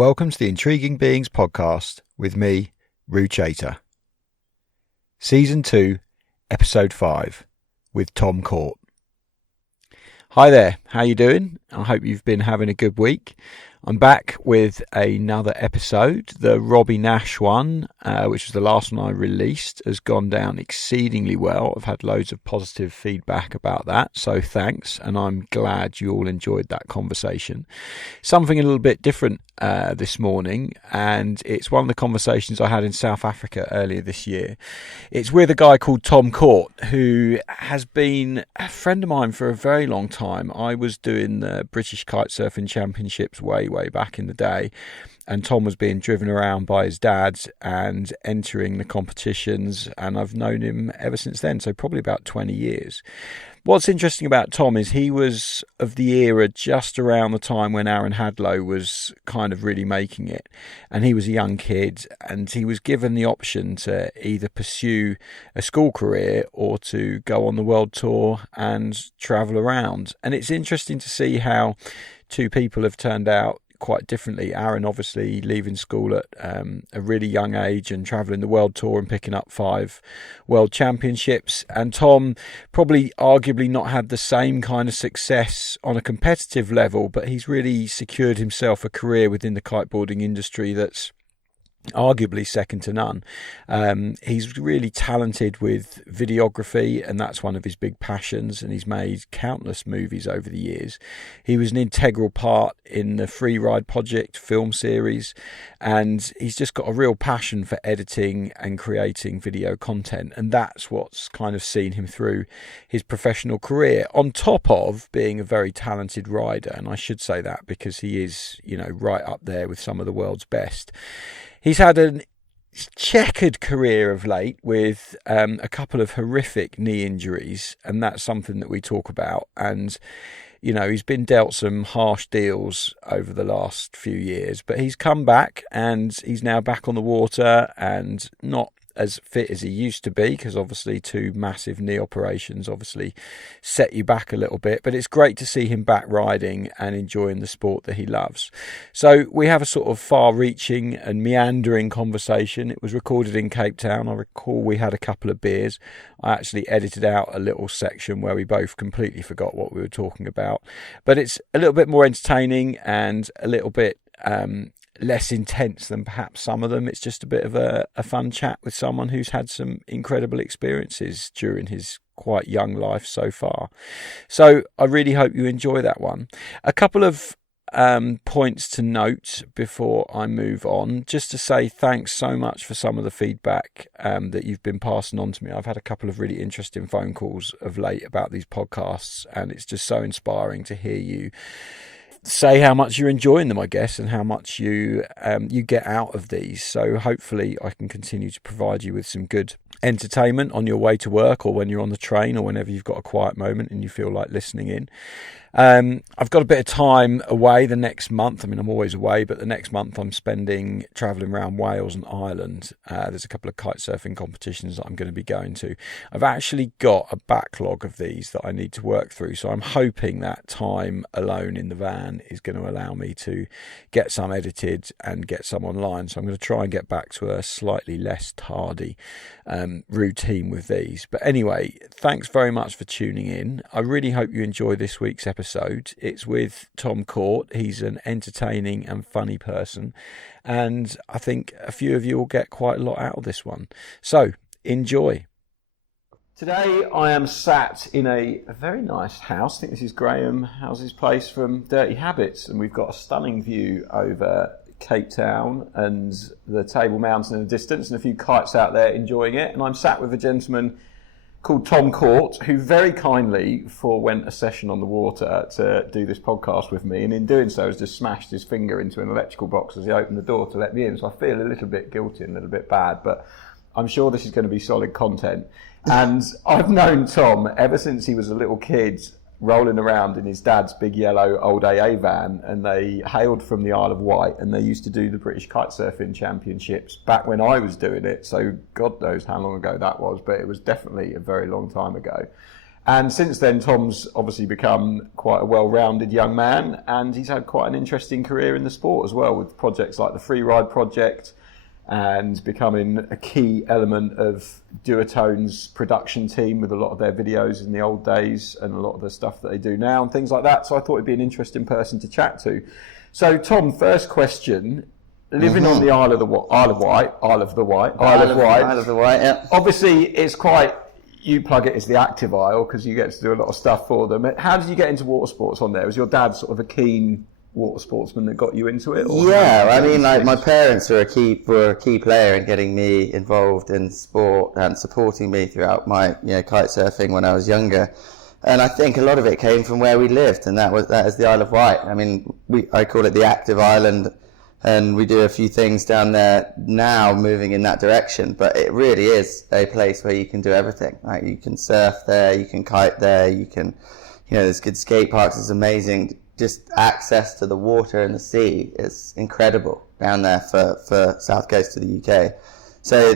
Welcome to the Intriguing Beings podcast with me, Roo Chater. Season 2, Episode 5, with Tom Court. Hi there, how you doing? I hope you've been having a good week. I'm back with another episode. The Robbie Nash one, which was the last one I released, has gone down exceedingly well. I've had loads of positive feedback about that, so thanks, and I'm glad you all enjoyed that conversation. Something a little bit different this morning, and it's one of the conversations I had in South Africa earlier this year. It's with a guy called Tom Court, who has been a friend of mine for a very long time. I was doing the British Kitesurfing Championships way back in the day, and Tom was being driven around by his dad and entering the competitions, and I've known him ever since then, so probably about 20 years. What's interesting about Tom is he was of the era just around the time when Aaron Hadlow was kind of really making it, and he was a young kid, and he was given the option to either pursue a school career or to go on the world tour and travel around. And it's interesting to see how two people have turned out quite differently. Aaron obviously leaving school at a really young age and travelling the world tour and picking up 5 world championships, and Tom probably arguably not had the same kind of success on a competitive level, but he's really secured himself a career within the kiteboarding industry that's arguably second to none. He's really talented with videography, and that's one of his big passions, and he's made countless movies over the years. He was an integral part in the Freeride Project film series, and he's just got a real passion for editing and creating video content, and that's what's kind of seen him through his professional career, on top of being a very talented rider. And I should say that because he is, right up there with some of the world's best. He's had a checkered career of late with a couple of horrific knee injuries, and that's something that we talk about. And, he's been dealt some harsh deals over the last few years, but he's come back and he's now back on the water and not as fit as he used to be, because obviously 2 massive knee operations obviously set you back a little bit, but it's great to see him back riding and enjoying the sport that he loves. So we have a sort of far-reaching and meandering conversation. It was recorded in Cape Town. I recall we had a couple of beers. I actually edited out a little section where we both completely forgot what we were talking about, but it's a little bit more entertaining and a little bit less intense than perhaps some of them. It's just a bit of a fun chat with someone who's had some incredible experiences during his quite young life so far. So I really hope you enjoy that one. A couple of points to note before I move on, just to say thanks so much for some of the feedback that you've been passing on to me. I've had a couple of really interesting phone calls of late about these podcasts, and it's just so inspiring to hear you say how much you're enjoying them, I guess, and how much you get out of these. So hopefully I can continue to provide you with some good entertainment on your way to work, or when you're on the train, or whenever you've got a quiet moment and you feel like listening in. I've got a bit of time away the next month. I mean, I'm always away, but the next month I'm spending travelling around Wales and Ireland. There's a couple of kite surfing competitions that I'm going to be going to. I've actually got a backlog of these that I need to work through, so I'm hoping that time alone in the van is going to allow me to get some edited and get some online. So I'm going to try and get back to a slightly less tardy routine with these. But anyway, thanks very much for tuning in. I really hope you enjoy this week's episode. It's with Tom Court. He's an entertaining and funny person, and I think a few of you will get quite a lot out of this one. So enjoy. Today I am sat in a very nice house. I think this is Graham House's place from Dirty Habits, and we've got a stunning view over Cape Town and the Table Mountain in the distance, and a few kites out there enjoying it. And I'm sat with a gentleman called Tom Court, who very kindly forewent a session on the water to do this podcast with me, and in doing so has just smashed his finger into an electrical box as he opened the door to let me in. So I feel a little bit guilty and a little bit bad, but I'm sure this is going to be solid content. And I've known Tom ever since he was a little kid, rolling around in his dad's big yellow old AA van, and they hailed from the Isle of Wight, and they used to do the British Kitesurfing Championships back when I was doing it, so God knows how long ago that was, but it was definitely a very long time ago. And since then, Tom's obviously become quite a well-rounded young man, and he's had quite an interesting career in the sport as well, with projects like the Freeride Project, and becoming a key element of Duotone's production team with a lot of their videos in the old days and a lot of the stuff that they do now and things like that. So I thought he'd be an interesting person to chat to. So Tom, first question: living on the Isle of Wight. Yeah. Obviously, it's quite. You plug it as the active isle because you get to do a lot of stuff for them. How did you get into water sports on there? Was your dad sort of a keen water sportsman that got you into it? Or yeah, I mean, like my parents were a key player in getting me involved in sport and supporting me throughout my kite surfing when I was younger. And I think a lot of it came from where we lived, and that is the Isle of Wight. I mean, I call it the active island. And we do a few things down there now, moving in that direction. But it really is a place where you can do everything. Like you can surf there, you can kite there, you can, there's good skate parks. It's amazing. Just access to the water and the sea is incredible down there for South Coast of the UK. So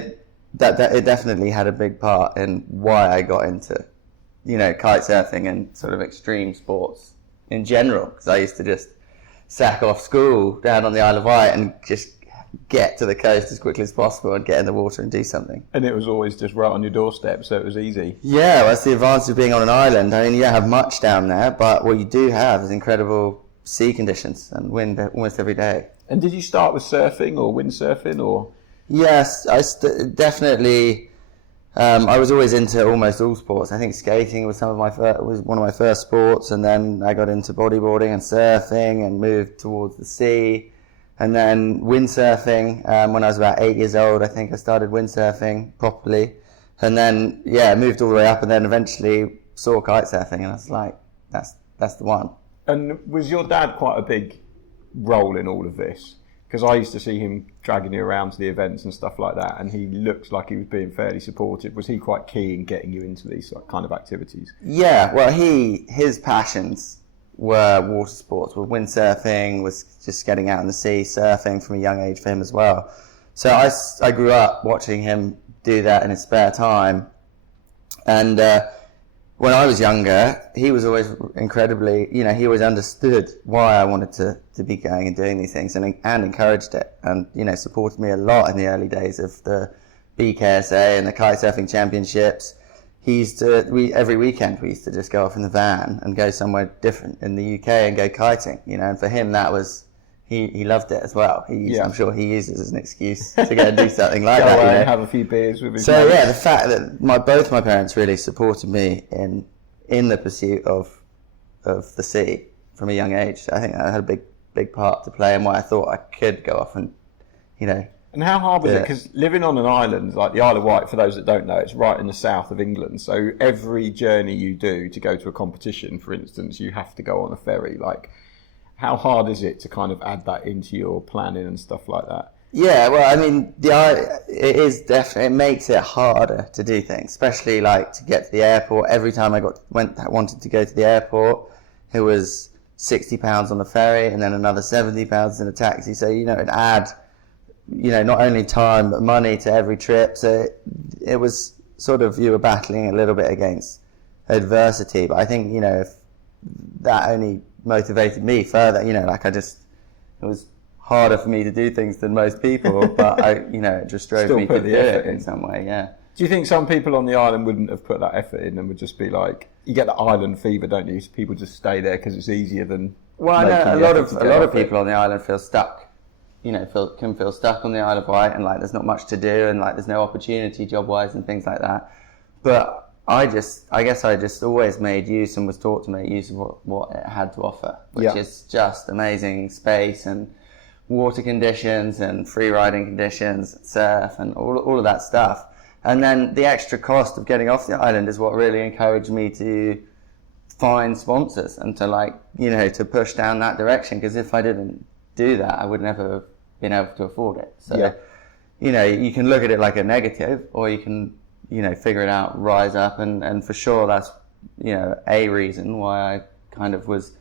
that it definitely had a big part in why I got into, kite surfing and sort of extreme sports in general. Because I used to just sack off school down on the Isle of Wight and just get to the coast as quickly as possible and get in the water and do something. And it was always just right on your doorstep, so it was easy. Yeah, well, that's the advantage of being on an island. I mean, you don't have much down there, but what you do have is incredible sea conditions and wind almost every day. And did you start with surfing or windsurfing or? Yes, definitely. I was always into almost all sports. I think skating was was one of my first sports, and then I got into bodyboarding and surfing and moved towards the sea. And then windsurfing, when I was about 8 years old, I think I started windsurfing properly. And then, moved all the way up, and then eventually saw kite surfing, and I was like, that's the one. And was your dad quite a big role in all of this? Because I used to see him dragging you around to the events and stuff like that, and he looked like he was being fairly supportive. Was he quite key in getting you into these kind of activities? Yeah, well, his passions were water sports, were windsurfing, was just getting out in the sea, surfing from a young age for him as well. So I grew up watching him do that in his spare time, and when I was younger, he was always incredibly, he always understood why I wanted to be going and doing these things and encouraged it and, supported me a lot in the early days of the BKSA and the kite surfing championships. Every weekend we used to just go off in the van and go somewhere different in the UK and go kiting, and for him that was, he loved it as well. I'm sure he uses it as an excuse to go and do something like that. Go away and have a few beers with his mates. Yeah, the fact that both my parents really supported me in the pursuit of the sea from a young age, I think that had a big part to play in why I thought I could go off and, And how hard was it? Because living on an island like the Isle of Wight, for those that don't know, it's right in the south of England. So every journey you do to go to a competition, for instance, you have to go on a ferry. Like, how hard is it to kind of add that into your planning and stuff like that? Yeah, well, I mean, it is definitely, it makes it harder to do things, especially like to get to the airport. Every time I wanted to go to the airport, it was £60 on the ferry and then another £70 in a taxi. So, it'd add, not only time but money to every trip. So it was sort of, you were battling a little bit against adversity. But I think, if that only motivated me further, it was harder for me to do things than most people, but it just drove me to do it in some way, yeah. Do you think some people on the island wouldn't have put that effort in and would just be like, you get the island fever, don't you? So people just stay there because it's easier than... Well, I know a lot of people on the island feel stuck, can feel stuck on the Isle of Wight, and like there's not much to do, and like there's no opportunity job-wise and things like that. But I guess I just always made use and was taught to make use of what it had to offer, which is just amazing space and water conditions and free riding conditions, surf and all of that stuff. And then the extra cost of getting off the island is what really encouraged me to find sponsors and to to push down that direction. Because if I didn't do that, I would never have been able to afford it. So, you can look at it like a negative, or you can, figure it out, rise up. And for sure, that's, a reason why I kind of was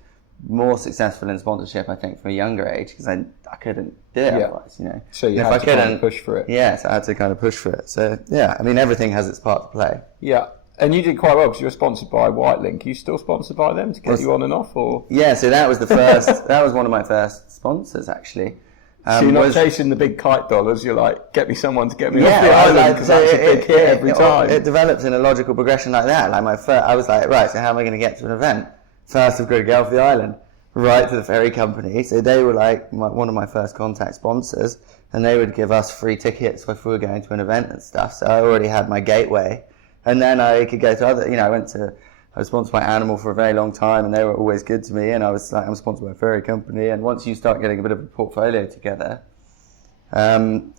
more successful in sponsorship, I think, from a younger age, because I couldn't do it otherwise, So you had to kind of push for it. Yeah, so I had to kind of push for it. So, yeah, I mean, everything has its part to play. Yeah. And you did quite well because you were sponsored by White Link. Are you still sponsored by them to get you on and off? Or yeah, so that was the first. That was one of my first sponsors, actually. So you're not chasing the big kite dollars. You're like, get me someone to get me off the island because that's a big hit every time. It develops in a logical progression like that. Like I was like, right, so how am I going to get to an event? First, I've got to get off the island, right to the ferry company. So they were like one of my first contact sponsors, and they would give us free tickets if we were going to an event and stuff. So I already had my gateway, and then I could go to other. I was sponsored by Animal for a very long time, and they were always good to me. And I was like, I'm sponsored by a ferry company. And once you start getting a bit of a portfolio together,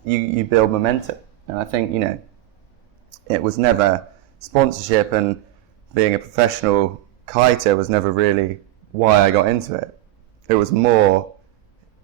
you build momentum. And I think, it was never sponsorship, and being a professional kiter was never really why I got into it. It was more,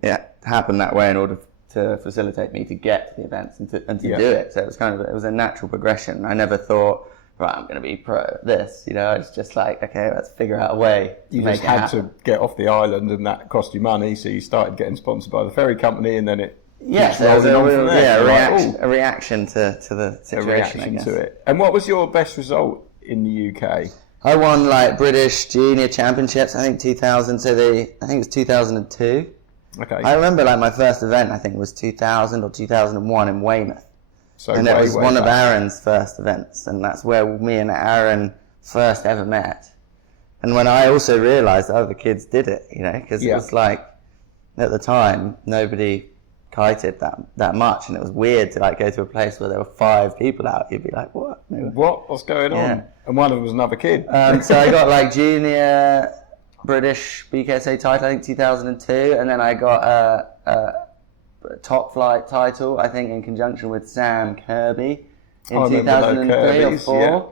it happened that way in order to facilitate me to get to the events and to do it. So it was a natural progression. I never thought, right, I'm going to be pro at this. It's just like, okay, let's figure out a way to make it happen. You just had to get off the island, and that cost you money, so you started getting sponsored by the ferry company, and then it there was a reaction to the situation, I guess. To it. And what was your best result in the UK? I won British Junior Championships, I think 2000, I think it was 2002. Okay. I remember my first event, I think was 2000 or 2001 in Weymouth. So and it was one of Aaron's first events, and that's where me and Aaron first ever met. And when I also realised that other kids did it, because it was like, at the time, nobody kited that much, and it was weird to go to a place where there were 5 people out. You'd be like, what? What's going on? And one of them was another kid. So I got junior British BKSA title, I think 2002, and then I got a top flight title, I think, in conjunction with Sam Kirby in 2003 or 4. Yeah.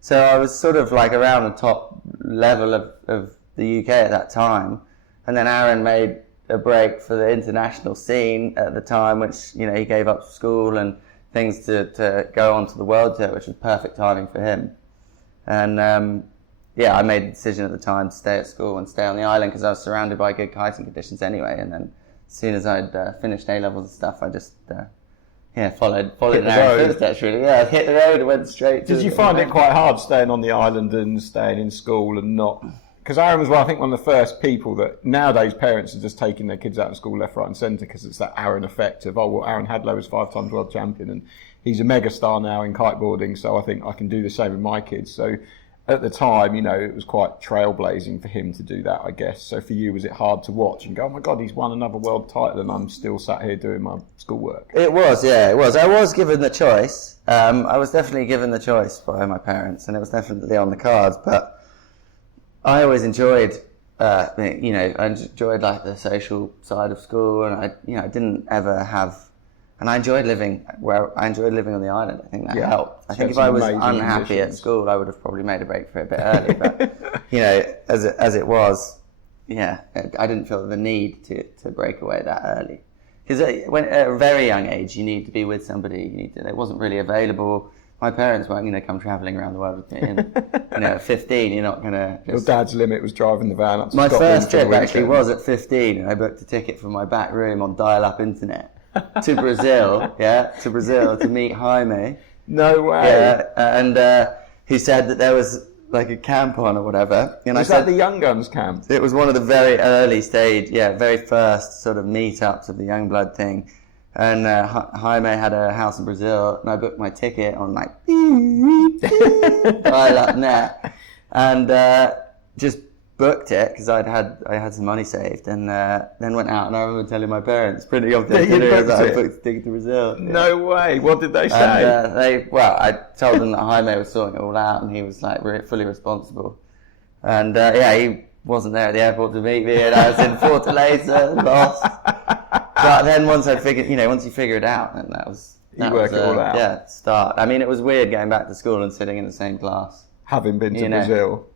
So I was sort of around the top level of the UK at that time. And then Aaron made a break for the international scene at the time, which, he gave up school and things to go on to the world tour, which was perfect timing for him. And I made a decision at the time to stay at school and stay on the island because I was surrounded by good kiting conditions anyway. And then as soon as I'd finished A-levels and stuff, I just followed in Aaron's footsteps, really. Yeah, I hit the road and went straight to Did you find it quite hard staying on the island and staying in school and not... Because Aaron was, I think, one of the first people that nowadays parents are just taking their kids out of school left, right and centre because it's that Aaron effect of, Aaron Hadlow was 5 times world champion and he's a megastar now in kiteboarding, so I think I can do the same with my kids. So at the time, it was quite trailblazing for him to do that, I guess. So for you, was it hard to watch and go, oh my God, he's won another world title and I'm still sat here doing my schoolwork? It was, yeah, it was. I was given the choice. I was definitely given the choice by my parents, and it was definitely on the cards, but I always enjoyed, I enjoyed the social side of school, and I didn't ever have, and I enjoyed living on the island. I think that helped. I think if I was unhappy at school, I would have probably made a break for it a bit early. But as it was, I didn't feel the need to break away that early, because when at a very young age you need to be with somebody. It wasn't really available. My parents weren't going to come travelling around the world with me. And, at 15, you're not going to... Your dad's limit was driving the van up to My Scotland first trip actually was at 15, and I booked a ticket from my back room on dial-up internet to Brazil, to meet Jaime. No way. Yeah, and he said that there was a camp on or whatever. And was that the Young Guns camp? It was one of the very early stage, very first sort of meetups of the Young Blood thing. And Jaime had a house in Brazil, and I booked my ticket on dial-up net, and just booked it because I had some money saved, and then went out. And I remember telling my parents, printing off the itinerary, that I booked a ticket to Brazil. No way! What did they say? And I told them that Jaime was sorting it all out, and he was fully responsible. And he wasn't there at the airport to meet me, and I was in Fortaleza, lost. But then once you figure it out, then that was it all out. Yeah, start. I mean, it was weird going back to school and sitting in the same class. Having been to Brazil.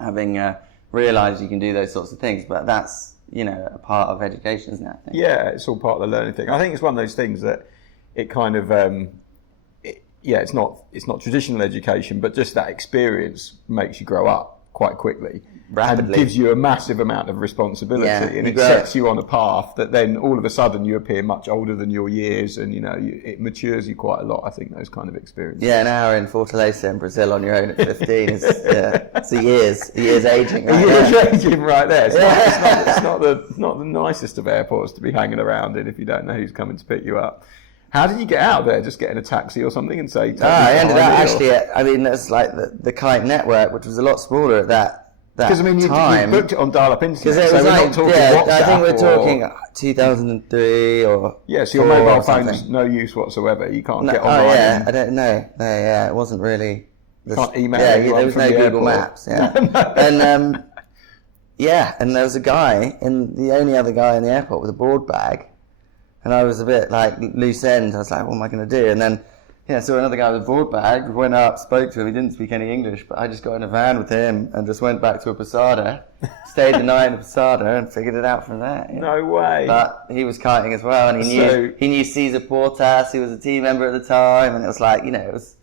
Having realised you can do those sorts of things, but that's, a part of education, isn't it? I think? Yeah, it's all part of the learning thing. I think it's one of those things that it kind of, it's not traditional education, but just that experience makes you grow up quite quickly. Rapidly. And gives you a massive amount of responsibility, and it sets you on a path that then all of a sudden you appear much older than your years, and it matures you quite a lot. I think those kind of experiences. Yeah, an hour in Fortaleza in Brazil on your own at 15 is it's a year's aging. Right? Aging right there. It's not the nicest of airports to be hanging around in if you don't know who's coming to pick you up. How did you get out there? Just get in a taxi or something and say? I ended up actually. I mean, that's like the Kite network, which was a lot smaller at that. Because you booked it on dial-up internet, it was so we're not talking WhatsApp. I think we're talking 2003 or. Yeah, so your mobile phone's no use whatsoever. You can't get online. Oh yeah, I don't know. No, yeah, it wasn't really. Can't email. Yeah, there was no Google Maps. Yeah, and and there was a guy, the only other guy in the airport with a board bag, and I was a bit like loose end. I was like, what am I going to do? And then. Yeah, so another guy with a board bag, went up, spoke to him. He didn't speak any English, but I just got in a van with him and just went back to a posada, stayed the night in a posada, and figured it out from there. No way. But he was kiting as well, and he knew Cesar Portas, who was a team member at the time, and it was like, it was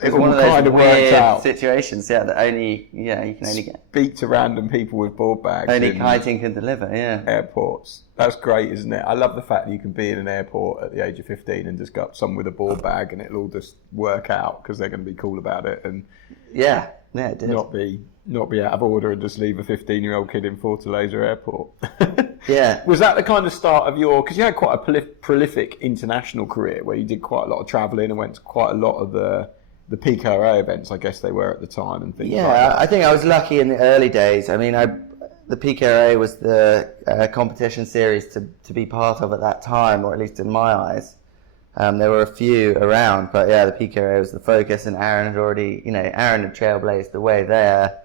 one of those kind of weird situations, that only you can only get. Speak to random people with board bags. Only kiting can deliver, airports. That's great, isn't it? I love the fact that you can be in an airport at the age of 15 and just go up someone with a board bag and it'll all just work out because they're going to be cool about it and it did. not be out of order and just leave a 15-year-old kid in Fortaleza Airport. Yeah. Was that the kind of start of because you had quite a prolific international career where you did quite a lot of travelling and went to quite a lot of the PKRA events, I guess they were at the time and things like that. I think I was lucky in the early days. I mean, the PKRA was the competition series to be part of at that time, or at least in my eyes. There were a few around, but the PKRA was the focus, and Aaron had already, Aaron had trailblazed the way there.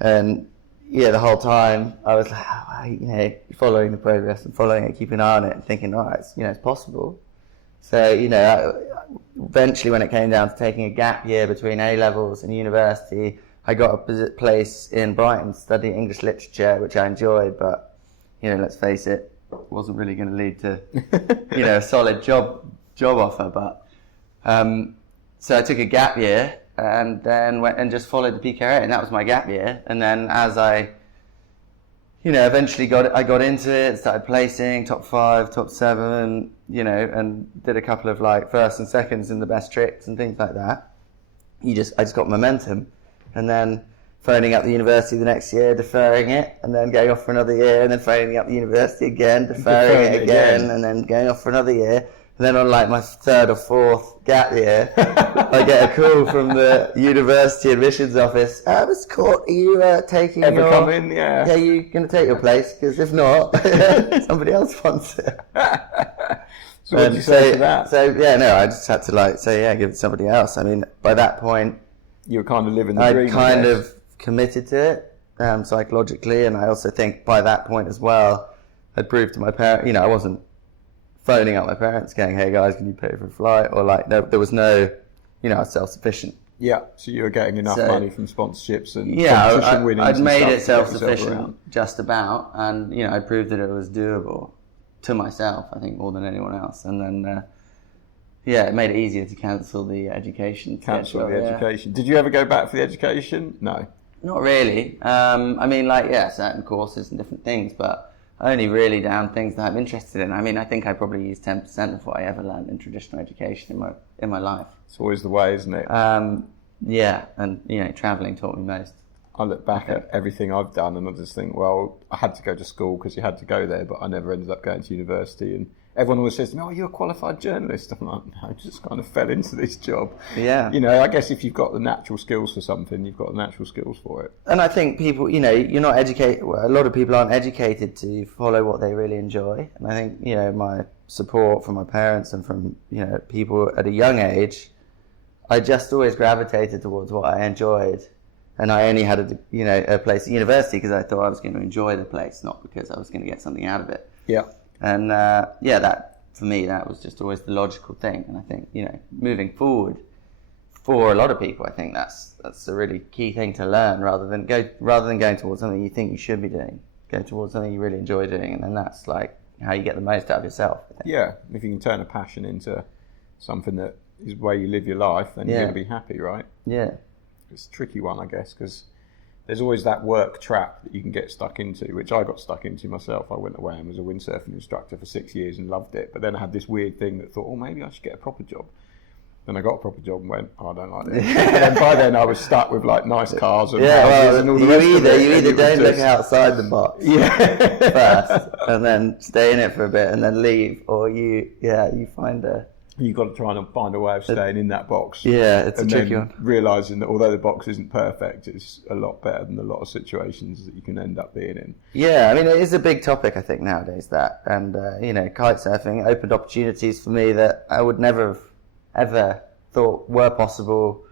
And the whole time I was like, following the progress and following it, keeping an eye on it and thinking, it's possible. So, eventually when it came down to taking a gap year between A-levels and university, I got a place in Brighton to study English literature, which I enjoyed, but, let's face it, wasn't really going to lead to, a solid job offer. But so I took a gap year and then went and just followed the PKRA, and that was my gap year. And then as I, eventually I got into it, started placing top 5, top 7, and did a couple of like first and seconds in the best tricks and things like that. I just got momentum. And then phoning up the university the next year, deferring it, and then going off for another year, and then phoning up the university again, deferring it again, and then going off for another year. And then on like my 3rd or 4th gap year, I get a call from the university admissions office. Mr. Court, are you taking come in? Yeah. Yeah, you going to take your place? Because if not, somebody else wants it. So what did you say to that? So I just had to give it to somebody else. I mean, by that point, you were kind of living the dream. I kind of committed to it psychologically, and I also think by that point as well, I'd proved to my parents, I wasn't phoning up my parents going, hey guys, can you pay for a flight? Or there was no, I was self-sufficient. Yeah, so you were getting enough money from sponsorships and competition winnings. I'd made it self-sufficient just about, and, I proved that it was doable to myself, I think, more than anyone else. And then... it made it easier to cancel the education. Education. Did you ever go back for the education? No. Not really. I mean, certain courses and different things, but only really down things that I'm interested in. I mean, I think I probably used 10% of what I ever learned in traditional education in my life. It's always the way, isn't it? And travelling taught me most. I look back at everything I've done and I just think, well, I had to go to school because you had to go there, but I never ended up going to university. And everyone always says to me, oh, you're a qualified journalist. I'm like, no, I just kind of fell into this job. Yeah. I guess if you've got the natural skills for something, you've got the natural skills for it. And I think people, you're not educated, a lot of people aren't educated to follow what they really enjoy. And I think, my support from my parents and from, people at a young age, I just always gravitated towards what I enjoyed. And I only had a place at university because I thought I was going to enjoy the place, not because I was going to get something out of it. Yeah. And that for me, that was just always the logical thing. And I think moving forward, for a lot of people, I think that's a really key thing to learn. Rather than going towards something you think you should be doing, go towards something you really enjoy doing, and then that's like how you get the most out of yourself. I think. Yeah, if you can turn a passion into something that is the way you live your life, then you're going to be happy, right? Yeah. It's a tricky one, I guess, because there's always that work trap that you can get stuck into, which I got stuck into myself. I went away and was a windsurfing instructor for 6 years and loved it. But then I had this weird thing that thought, oh, maybe I should get a proper job. Then I got a proper job and went, oh, I don't like this. And then by then I was stuck with like nice cars and houses and all the rest of it. You either don't look outside the box first and then stay in it for a bit and then leave, or you find a... You've got to try and find a way of staying in that box. Yeah, it's a tricky one. Realising that although the box isn't perfect, it's a lot better than a lot of situations that you can end up being in. Yeah, I mean, it is a big topic, I think, nowadays, that. And, kite surfing opened opportunities for me that I would never have ever thought were possible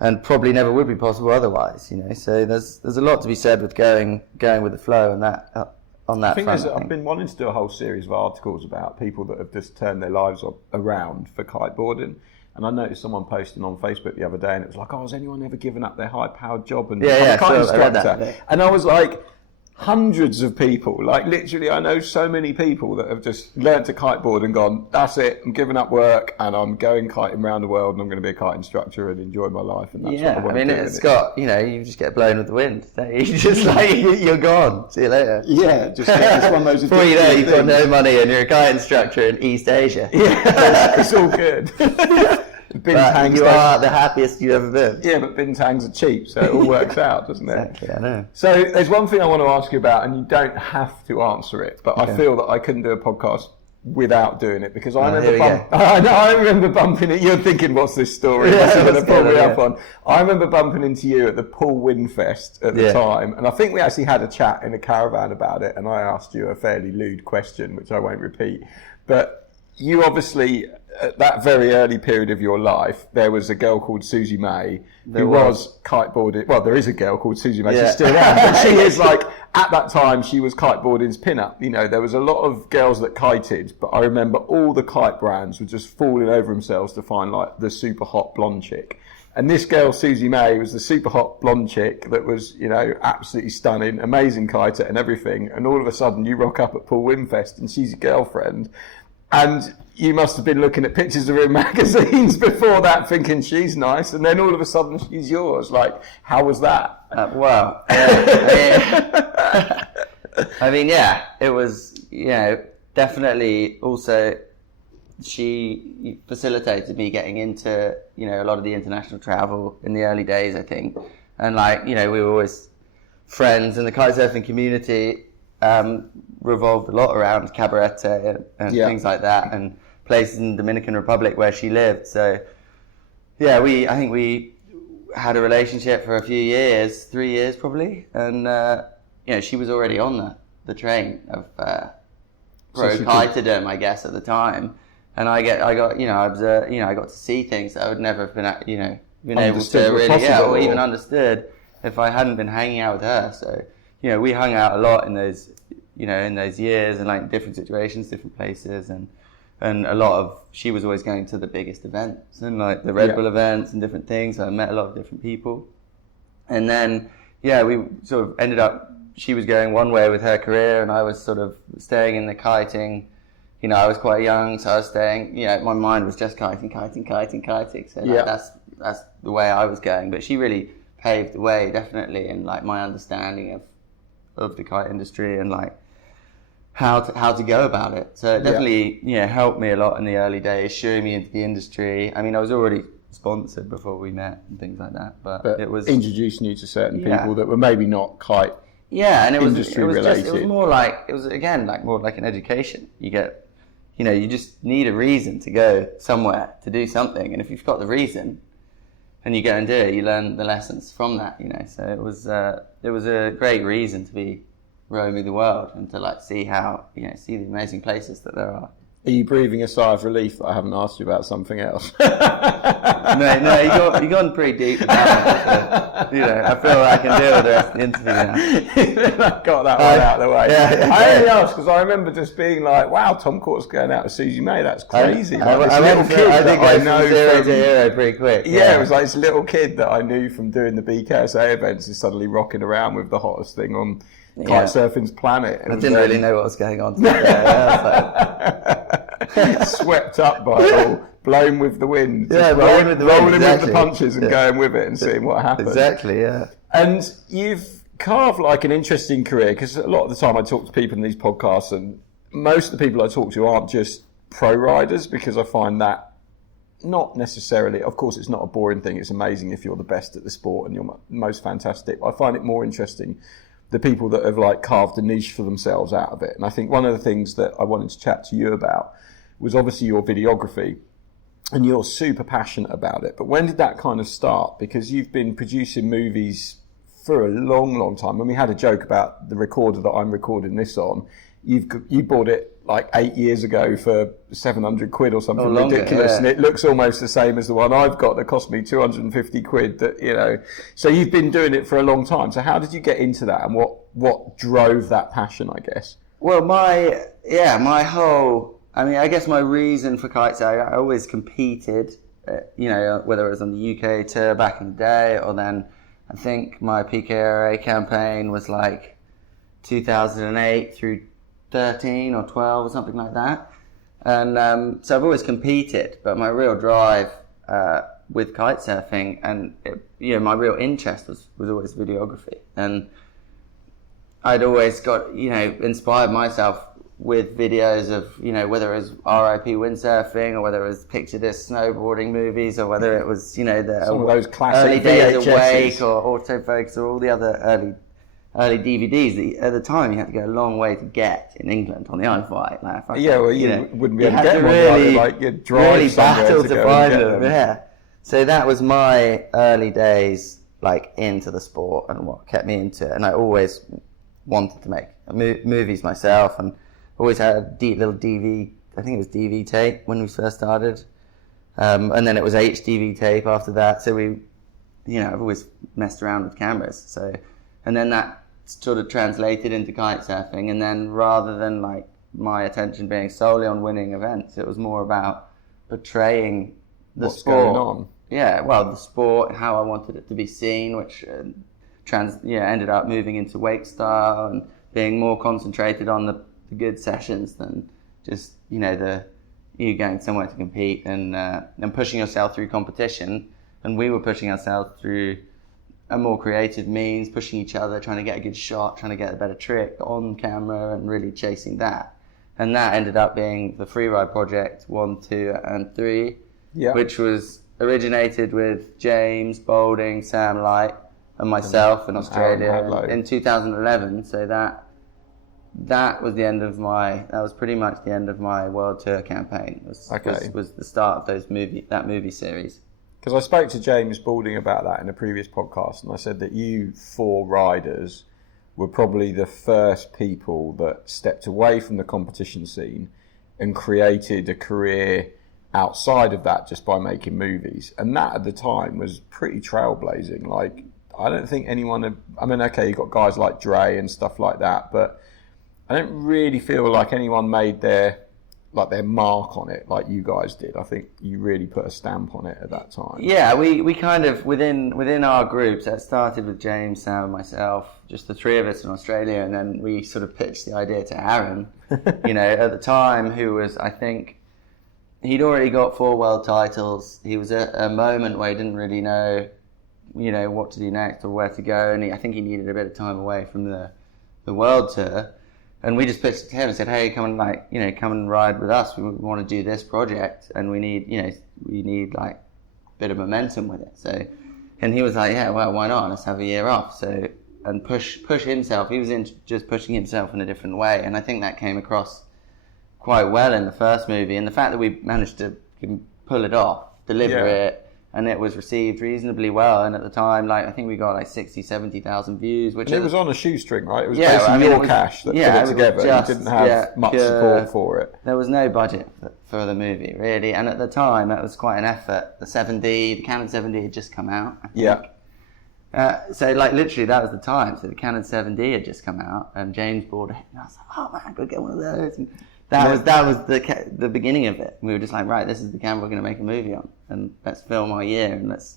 and probably never would be possible otherwise, So there's a lot to be said with going with the flow and that... on that front, I've been wanting to do a whole series of articles about people that have just turned their lives around for kiteboarding. And I noticed someone posting on Facebook the other day, and it was like, "Oh, has anyone ever given up their high-powered job and become a kite instructor?" And I was like, hundreds of people, like literally, I know so many people that have just learned to kiteboard and gone, "That's it, I'm giving up work and I'm going kiting around the world and I'm going to be a kite instructor and enjoy my life." And that's what I want to do. It's got, you just get blown with the wind. You just you're gone. See you later. Yeah, just it's one of those. Before you know, you've got no money and you're a kite instructor in East Asia. Yeah, it's all good. But you are the happiest you've ever been. Yeah, but bintangs are cheap, so it all works out, doesn't it? Exactly, I know. So there's one thing I want to ask you about, and you don't have to answer it, but I feel that I couldn't do a podcast without doing it, because I remember bumping it. You're thinking, what's this story? What's it going to pull me up on? I remember bumping into you at the Pool Windfest at the time, and I think we actually had a chat in a caravan about it, and I asked you a fairly lewd question, which I won't repeat. But you obviously, at that very early period of your life, there was a girl called Susie May who was kiteboarding. Well, there is a girl called Susie May. She's still around, but she is like, at that time, she was kiteboarding's pin-up. There was a lot of girls that kited, but I remember all the kite brands were just falling over themselves to find like the super hot blonde chick. And this girl, Susie May, was the super hot blonde chick that was, absolutely stunning, amazing kiter and everything. And all of a sudden, you rock up at Pool Windfest and she's your girlfriend. And you must have been looking at pictures of her in magazines before that, thinking she's nice, and then all of a sudden she's yours. Like, how was that? Well, it was, definitely also she facilitated me getting into, a lot of the international travel in the early days, I think. And we were always friends in the kitesurfing community. Revolved a lot around Cabarete and things like that, and places in the Dominican Republic where she lived. So, I think we had a relationship for a few years, 3 years probably, and she was already on the train of pro kitedom, I guess, at the time, and I got to see things that I would never have been able to really or even understood if I hadn't been hanging out with her. So. We hung out a lot in those years, and different situations, different places, and a lot of, she was always going to the biggest events and the Red Bull events and different things. So I met a lot of different people, and then we sort of ended up, she was going one way with her career, and I was sort of staying in the kiting. I was quite young, so I was staying. My mind was just kiting. So that's the way I was going. But she really paved the way, definitely, in my understanding of the kite industry and how to go about it. So it definitely helped me a lot in the early days, showing me into the industry. I mean, I was already sponsored before we met and things like that, but it was introducing you to certain people that were maybe not kite and it was industry related. It was more like more like an education. You get, you just need a reason to go somewhere to do something, and if you've got the reason and you go and do it, you learn the lessons from that, So it was a great reason to be roaming the world and to see how, see the amazing places that there are. Are you breathing a sigh of relief that I haven't asked you about something else? No, you've gone pretty deep with that one. So, I feel like I can deal with the rest of the interview now. I've got that one out of the way. I only asked because I remember just being like, wow, Tom Court's going out with Susie May, that's crazy. I think I know from zero to hero pretty quick. Yeah, it was like this little kid that I knew from doing the BKSA events is suddenly rocking around with the hottest thing on kite surfing's planet. I didn't really know what was going on. Swept up by it all. blowing with the wind. Yeah, rolling with the wind, rolling exactly. with the punches and going with it and seeing what happens. Exactly, yeah. And you've carved like an interesting career, because a lot of the time I talk to people in these podcasts, and most of the people I talk to aren't just pro riders, because I find that not necessarily, of course it's not a boring thing, it's amazing if you're the best at the sport and you're most fantastic. I find it more interesting the people that have like carved a niche for themselves out of it. And I think one of the things that I wanted to chat to you about was obviously your videography, and you're super passionate about it. But when did that kind of start? Because you've been producing movies for a long, long time. When we had a joke about the recorder that I'm recording this on, you bought it like 8 years ago for 700 quid or something ridiculous, and it looks almost the same as the one I've got that cost me 250 quid. That, you know, so you've been doing it for a long time. So how did you get into that, and what drove that passion, I guess? Well, I guess my reason for kite sailing, I always competed, whether it was on the UK tour back in the day, or then I think my PKRA campaign was like 2008 through 13 or 12 or something like that. And so I've always competed, but my real drive with kite surfing and my real interest was always videography. And I'd always got, inspired myself with videos of, whether it was RIP windsurfing, or whether it was picture disc snowboarding movies, or whether it was, some of those classic early days of VHSs. Wake or autofocus or all the other early DVDs. At the time, you had to go a long way to get in England on the Isle of Wight. You wouldn't be able to get one. You'd drive really battle to find them. them. Yeah. So that was my early days, like, into the sport, and what kept me into it. And I always wanted to make movies myself, and always had a little DV. I think it was DV tape when we first started, and then it was HDV tape after that. So I've always messed around with cameras. So, and then that sort of translated into kite surfing. And then rather than like my attention being solely on winning events, it was more about portraying what's sport going on. Yeah, well, the sport, how I wanted it to be seen, which ended up moving into wake style and being more concentrated on the good sessions than just you going somewhere to compete and pushing yourself through competition. And we were pushing ourselves through a more creative means, pushing each other, trying to get a good shot, trying to get a better trick on camera, and really chasing that. And that ended up being the Freeride Project 1, 2, and 3, which was originated with James Boulding, Sam Light, and myself in Australia in 2011. So that was pretty much the end of my world tour campaign. Was the start of that movie series. Because I spoke to James Boulding about that in a previous podcast, and I said that you four riders were probably the first people that stepped away from the competition scene and created a career outside of that just by making movies. And that at the time was pretty trailblazing. Like, I don't think anyone you got guys like Dre and stuff like that, but I don't really feel like anyone made their mark on it like you guys did. I think you really put a stamp on it at that time. Yeah, we kind of, within our groups, that started with James, Sam and myself, just the three of us in Australia, and then we sort of pitched the idea to Aaron, at the time, who was, I think, he'd already got 4 world titles. He was at a moment where he didn't really know, what to do next or where to go, and I think he needed a bit of time away from the world tour. And we just pitched it to him and said, "Hey, come and ride with us. We want to do this project, and we need like a bit of momentum with it." So, and he was like, "Yeah, well, why not? Let's have a year off." So, and push himself. He was just pushing himself in a different way, and I think that came across quite well in the first movie. And the fact that we managed to pull it off, deliver it, and it was received reasonably well. And at the time, I think we got 60,000, 70,000 views. And it was on a shoestring, right? It was basically your cash that put it together. You didn't have much support for it. There was no budget for the movie, really. And at the time, that was quite an effort. The Canon 7D had just come out, I think. Yeah. So literally that was the time. So the Canon 7D had just come out, and James bought it. And I was like, "Oh man, go get one of those." And that was the beginning of it. We were just like, right, this is the camera we're going to make a movie on, and let's film our year, and let's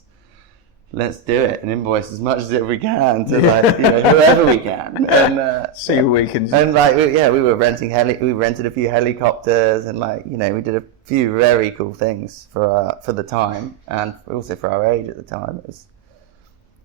let's do it and invoice as much as we can to like, whoever we can, and see what we can. And like, we were we rented a few helicopters, and like, we did a few very cool things for the time, and also for our age at the time. It was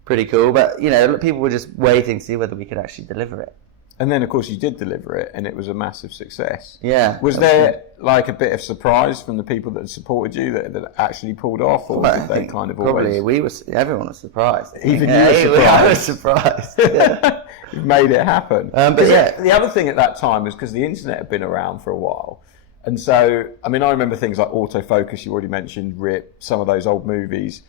pretty cool, but people were just waiting to see whether we could actually deliver it. And then, of course, you did deliver it, and it was a massive success. Yeah. Was there like a bit of surprise from the people that supported you that actually pulled off, or did they kind of probably always? Everyone was surprised. Even you were surprised. I was surprised. Yeah. You've made it happen. But yeah, the other thing at that time was because the internet had been around for a while, and so I remember things like autofocus. You already mentioned RIP, some of those old movies.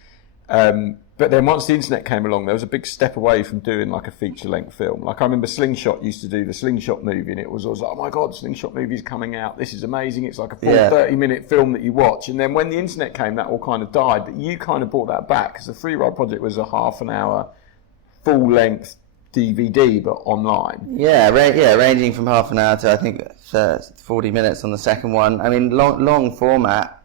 But then once the internet came along, there was a big step away from doing like a feature-length film. Like I remember Slingshot used to do the Slingshot movie, and it was always like, oh my God, Slingshot movie's coming out. This is amazing. It's like a full 30-minute film that you watch. And then when the internet came, that all kind of died. But you kind of brought that back because the Freeride Project was a half-an-hour, full-length DVD, but online. Yeah, ranging from half an hour to I think 40 minutes on the second one. I mean, long format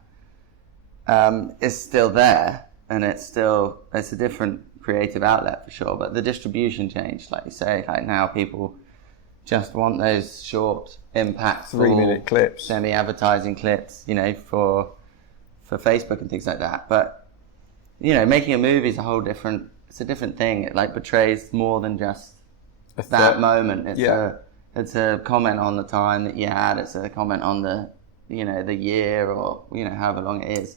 is still there. And it's a different creative outlet for sure, but the distribution changed, like you say. Like now people just want those short, impactful 3-minute clips, semi-advertising clips, for Facebook and things like that. But making a movie is it's a different thing. It like portrays more than just that moment. It's a comment on the time that you had. It's a comment on the the year, or however long it is.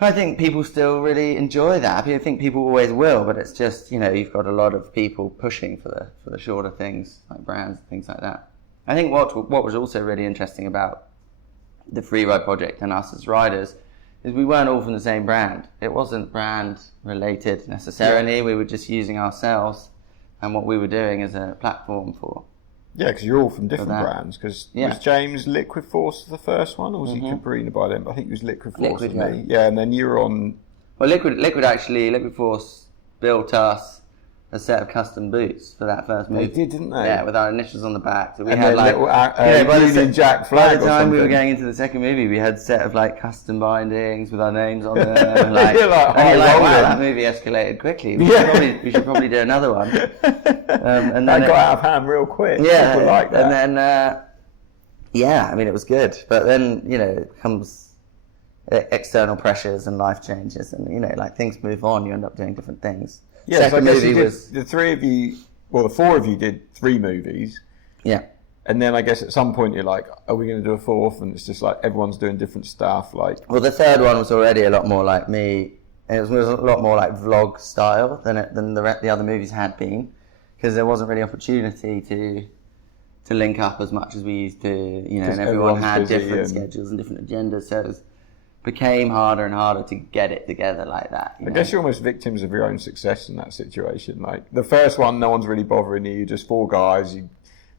I think people still really enjoy that. I think people always will, but it's just, you've got a lot of people pushing for the shorter things, like brands and things like that. I think what was also really interesting about the Freeride Project and us as riders is we weren't all from the same brand. It wasn't brand related necessarily. Yeah. We were just using ourselves and what we were doing as a platform for. Yeah, because you're all from different brands. Because was James Liquid Force the first one, or was he Cabrina by then? I think he was Liquid Force, wasn't he? Yeah, and then you were on. Well, Liquid Force built us a set of custom boots for that first movie. They did, didn't they? Yeah, with our initials on the back. So we and had like little Union Jack flag. By the time we were going into the second movie, we had a set of like custom bindings with our names on them. And, like, you're like, wow, that movie escalated quickly. We should probably do another one. And then that got out of hand real quick. Yeah, people like that. And then it was good. But then it comes external pressures and life changes, and like things move on. You end up doing different things. Yeah, so I guess the the four of you did 3 movies. Yeah. And then I guess at some point you're like, are we going to do a 4th? And it's just like everyone's doing different stuff. Like, well, the third one was already a lot more like me. It was a lot more like vlog style than the other movies had been, because there wasn't really opportunity to link up as much as we used to. And everyone had different schedules and different agendas, so it became harder and harder to get it together like that. I guess you're almost victims of your own success in that situation. Like the first one, no one's really bothering you. You're just 4 guys. You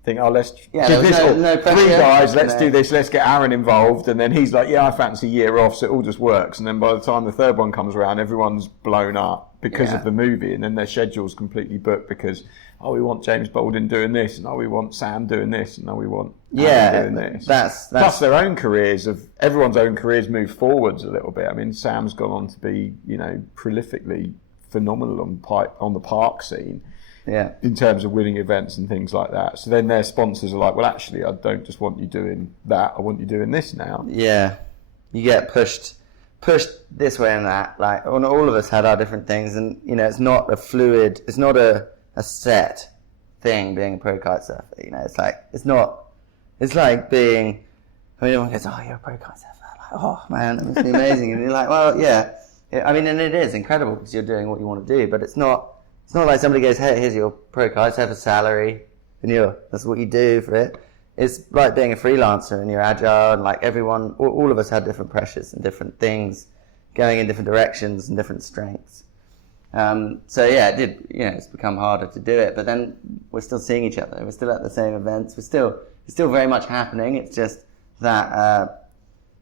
think, let's do this. No 3 guys, let's do this. Let's get Aaron involved. And then he's like, I fancy a year off, so it all just works. And then by the time the third one comes around, everyone's blown up because of the movie, and then their schedule's completely booked because we want James Bolden doing this, and we want Sam doing this, and we want Aaron doing this. Plus their own careers everyone's own careers move forwards a little bit. I mean, Sam's gone on to be prolifically phenomenal on the park scene. Yeah. In terms of winning events and things like that. So then their sponsors are like, well, actually, I don't just want you doing that. I want you doing this now. Yeah. You get pushed this way and that. Like, all of us had our different things, and it's not a fluid. It's not a set thing being a pro kite surfer. It's like being. I mean, everyone goes, you're a pro kite surfer. Like, oh man, that must be amazing. And you're like, well, yeah. I mean, and it is incredible because you're doing what you want to do, but it's not. It's not like somebody goes, hey, here's your pro kite, have a salary, and that's what you do for it. It's like being a freelancer, and you're agile, and like everyone, all of us had different pressures and different things going in different directions and different strengths. So yeah, it did, it's become harder to do it, but then we're still seeing each other. We're still at the same events. It's still very much happening. It's just that,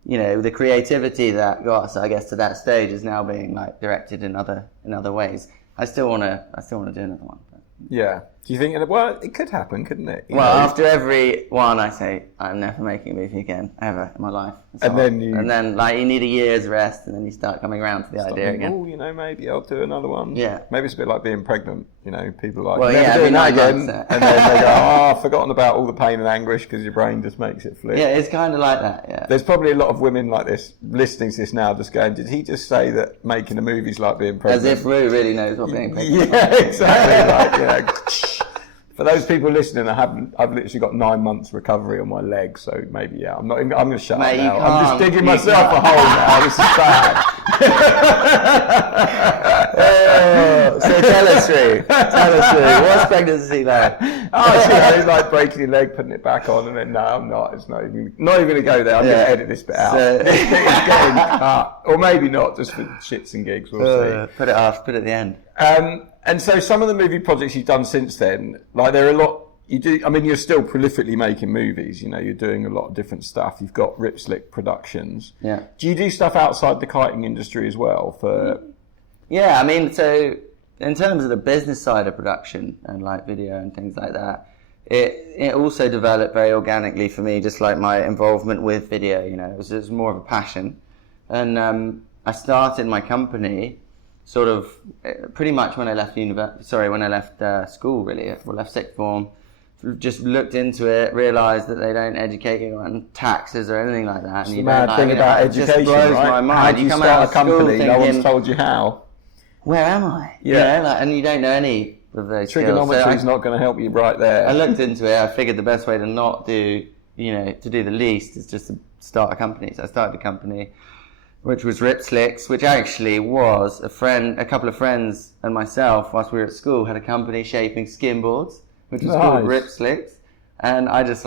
the creativity that got us, I guess, to that stage is now being like directed in other ways. I still want to do another one. But. Yeah. Do you think, well, it could happen, couldn't it? After every one, I say, I'm never making a movie again, ever, in my life. And then like, you need a year's rest, and then you start coming around to the idea again. Oh, maybe I'll do another one. Yeah. Maybe it's a bit like being pregnant, people are like, well, never doing that again. Months, and then they go, I've forgotten about all the pain and anguish, because your brain just makes it flip. Yeah, it's kind of like that, yeah. There's probably a lot of women like this, listening to this now, just going, did he just say that making a movie's like being pregnant? As if Rue really knows what being pregnant is. Yeah, exactly. Like, for those people listening, I've literally got 9 months recovery on my leg, so maybe I'm going to shut up now. I'm just digging myself a hole now. This is bad. So tell us, Rue. What's pregnancy like? It's like breaking your leg, putting it back on, and then no, I'm not. It's not even going to go there. I'm going to edit this bit out. It's getting cut, or maybe not, just for shits and gigs. We'll see. Put it off. Put it at the end. And so some of the movie projects you've done since then, like there are a lot, you're still prolifically making movies, you're doing a lot of different stuff. You've got Rip Slick Productions. Yeah. Do you do stuff outside the kiting industry as well? Yeah, so in terms of the business side of production and like video and things like that, it also developed very organically for me, just like my involvement with video, it was more of a passion. And I started my company sort of pretty much when I left school, really. I left sixth form, just looked into it, realised that they don't educate you on taxes or anything like that. It's the mad thing about education, just blows right? my mind. How do you start a company? No one's told you how. Where am I? Yeah. And you don't know any of those Trigonometry is not going to help you right there. I looked into it. I figured the best way to not do, to do the least is just to start a company. So I started a company, which was Rip Slicks, which actually was a couple of friends and myself, whilst we were at school, had a company shaping skimboards, which was called Rip Slicks. And I just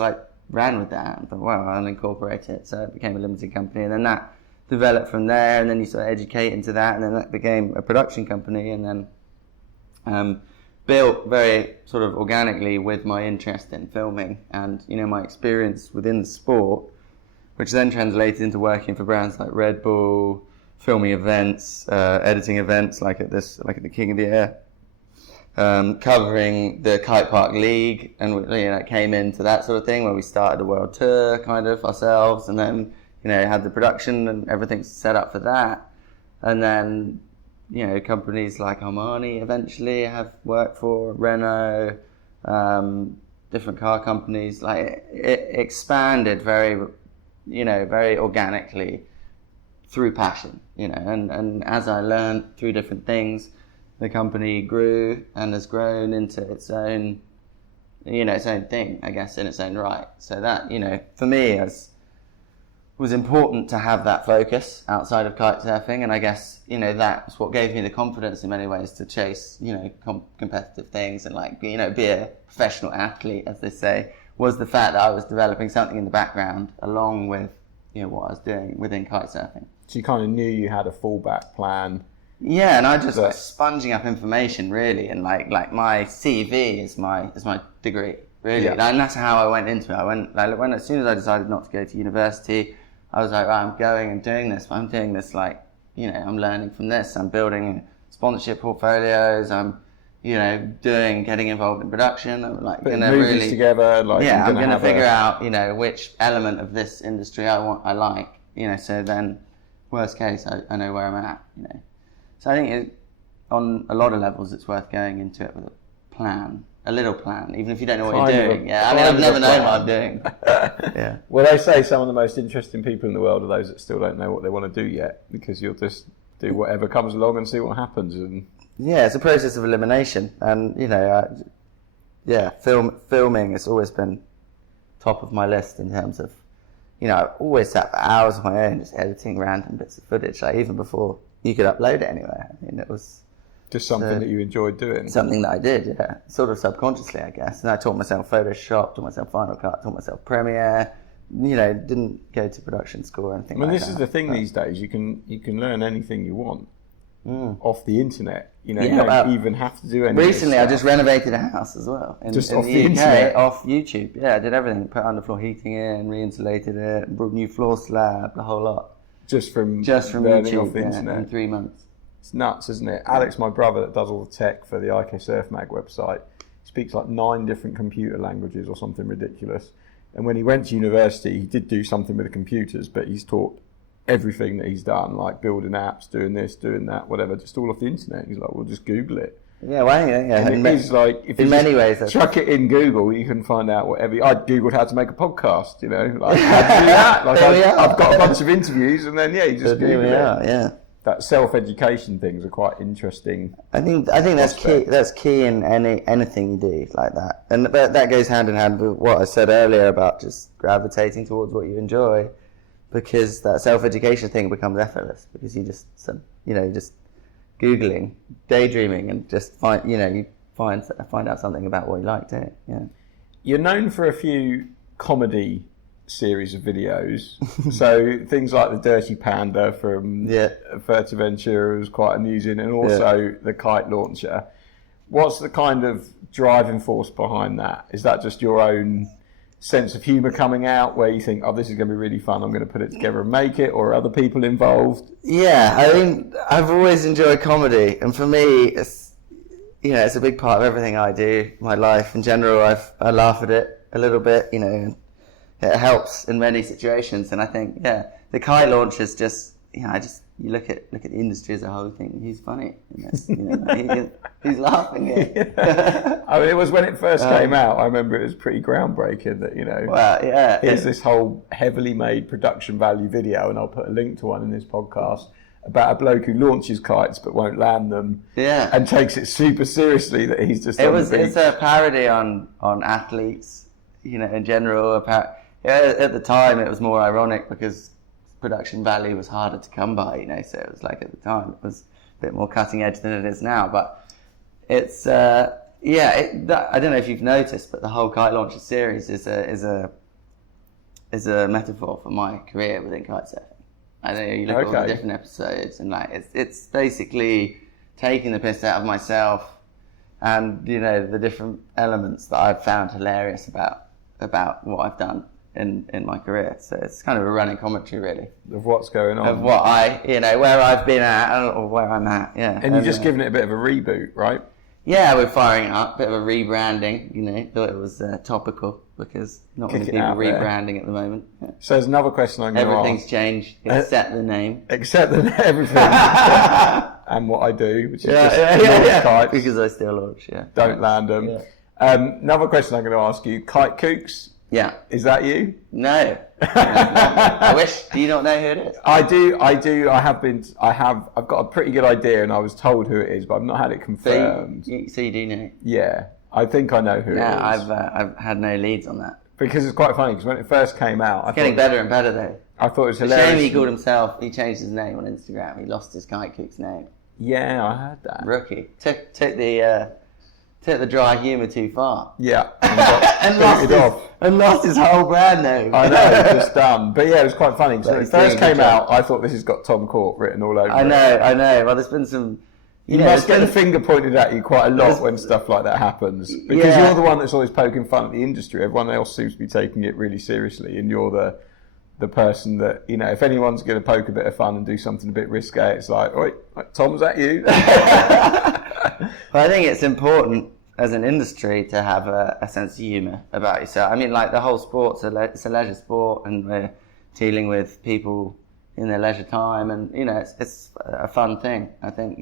ran with that and thought, well, I'll incorporate it. So it became a limited company. And then that developed from there. And then you sort of educate into that. And then that became a production company. And then built very sort of organically with my interest in filming and, my experience within the sport, which then translated into working for brands like Red Bull, filming events, editing events like at the King of the Air, covering the Kite Park League, and it came into that sort of thing where we started a world tour kind of ourselves, and then had the production and everything set up for that, and then companies like Armani eventually I have worked for, Renault, different car companies. Like it expanded very organically through passion, and as I learned through different things, the company grew and has grown into its own, its own thing, I guess, in its own right. So that, for me, was important to have that focus outside of kite surfing, and I guess, that's what gave me the confidence in many ways to chase, competitive things and be a professional athlete, as they say, was the fact that I was developing something in the background along with what I was doing within kite surfing. So you kind of knew you had a fallback plan. Yeah, and I just was sponging up information really, and like my CV is my degree really, and that's how I went into it. I went as soon as I decided not to go to university, I was like, right, I'm going and doing this. I'm doing this I'm learning from this. I'm building sponsorship portfolios. I'm getting involved in production. I'm putting movies together. I'm going to figure out, which element of this industry I like. So then, worst case, I know where I'm at. So I think on a lot of levels, it's worth going into it with a plan, a little plan, even if you don't know what you're doing. I've never known what I'm doing. Yeah. Well, they say some of the most interesting people in the world are those that still don't know what they want to do yet, because you'll just do whatever comes along and see what happens. And yeah, it's a process of elimination, and filming has always been top of my list in terms of, I've always sat for hours on my own just editing random bits of footage, even before you could upload it anywhere. It was just something that you enjoyed doing. Something that I did, sort of subconsciously, I guess. And I taught myself Photoshop, taught myself Final Cut, taught myself Premiere. Didn't go to production school or anything. This is the thing these days. You can learn anything you want off the internet. You don't even have to do anything. Recently, I just renovated a house as well. Just in off the UK, internet? Off YouTube. Yeah, I did everything. Put underfloor heating in, re-insulated it, brought new floor slab, the whole lot. Just from learning YouTube, off the internet. In 3 months. It's nuts, isn't it? Alex, my brother that does all the tech for the IK Surf Mag website, speaks like 9 different computer languages or something ridiculous. And when he went to university, he did do something with the computers, but he's taught everything that he's done, like building apps, doing this, doing that, whatever, just all off the internet. He's like, well, just Google it. Yeah, well, yeah. And it is like, if you many ways, chuck it in Google, you can find out whatever. I Googled how to make a podcast, you know, like how to do that. Like I've got a bunch of interviews, and then you just Google it. Yeah. That self-education things are quite interesting. I think that's key. That's key in anything you do like that, and that goes hand in hand with what I said earlier about just gravitating towards what you enjoy, because that self-education thing becomes effortless because you just Googling, daydreaming, and just find out something about what you like to. Yeah. You're known for a few comedy series of videos, so things like the Dirty Panda from Fuerteventura was quite amusing, and also the Kite Launcher. What's the kind of driving force behind that? Is that just your own sense of humour coming out, where you think, oh, this is going to be really fun, I'm going to put it together and make it, or are other people involved? Yeah, I mean, I've always enjoyed comedy, and for me, it's a big part of everything I do, my life in general. I laugh at it a little bit, it helps in many situations, and I think, the Kite Launcher is just, you look at the industry as a whole, think he's funny, he's laughing here. I mean, it was when it first came out, I remember it was pretty groundbreaking that, here's this whole heavily made production value video, and I'll put a link to one in this podcast, about a bloke who launches kites but won't land them, and takes it super seriously that he's just It's a parody on athletes, in general. At the time, it was more ironic because production value was harder to come by, so it was like, at the time it was a bit more cutting edge than it is now, but it's I don't know if you've noticed, but the whole Kite Launcher series is a metaphor for my career within kitesurfing. I know you look at all the different episodes, and it's basically taking the piss out of myself and the different elements that I've found hilarious about what I've done in my career. So it's kind of a running commentary, really, of what's going on, of what where I've been at or where I'm at. And you've just given it a bit of a reboot, right? We're firing it up, a bit of a rebranding. Thought it was topical because not many people rebranding at the moment. So there's another question I'm going to ask. Everything's changed except the name. Except everything. And what I do, which is just kites. Because I still launch, Don't land them. Yeah. Another question I'm going to ask you, Kite Kooks. Yeah. Is that you? No. I wish. Do you not know who it is? I do. I've got a pretty good idea, and I was told who it is, but I've not had it confirmed. So you do know? Yeah. I think I know who it is. I've had no leads on that. Because it's quite funny, because when it first came out... It's getting better and better, though. I thought it was hilarious. Shame he called himself... He changed his name on Instagram. He lost his Kite Kooks name. Yeah, I heard that. Rookie. Took the dry humour too far. Yeah. And lost his whole brand name. I know, just dumb. But yeah, it was quite funny. So when it first came out, I thought this has got Tom Court written all over it. I know. Well, there's been some... You must get the finger pointed at you quite a lot when stuff like that happens. Because you're the one that's always poking fun at the industry. Everyone else seems to be taking it really seriously. And you're the person that, if anyone's going to poke a bit of fun and do something a bit risque, it's like, oi, Tom's at you. Well, I think it's important as an industry to have a sense of humour about yourself. I mean, like, the whole sport's it's a leisure sport, and we're dealing with people in their leisure time, and, it's a fun thing. I think,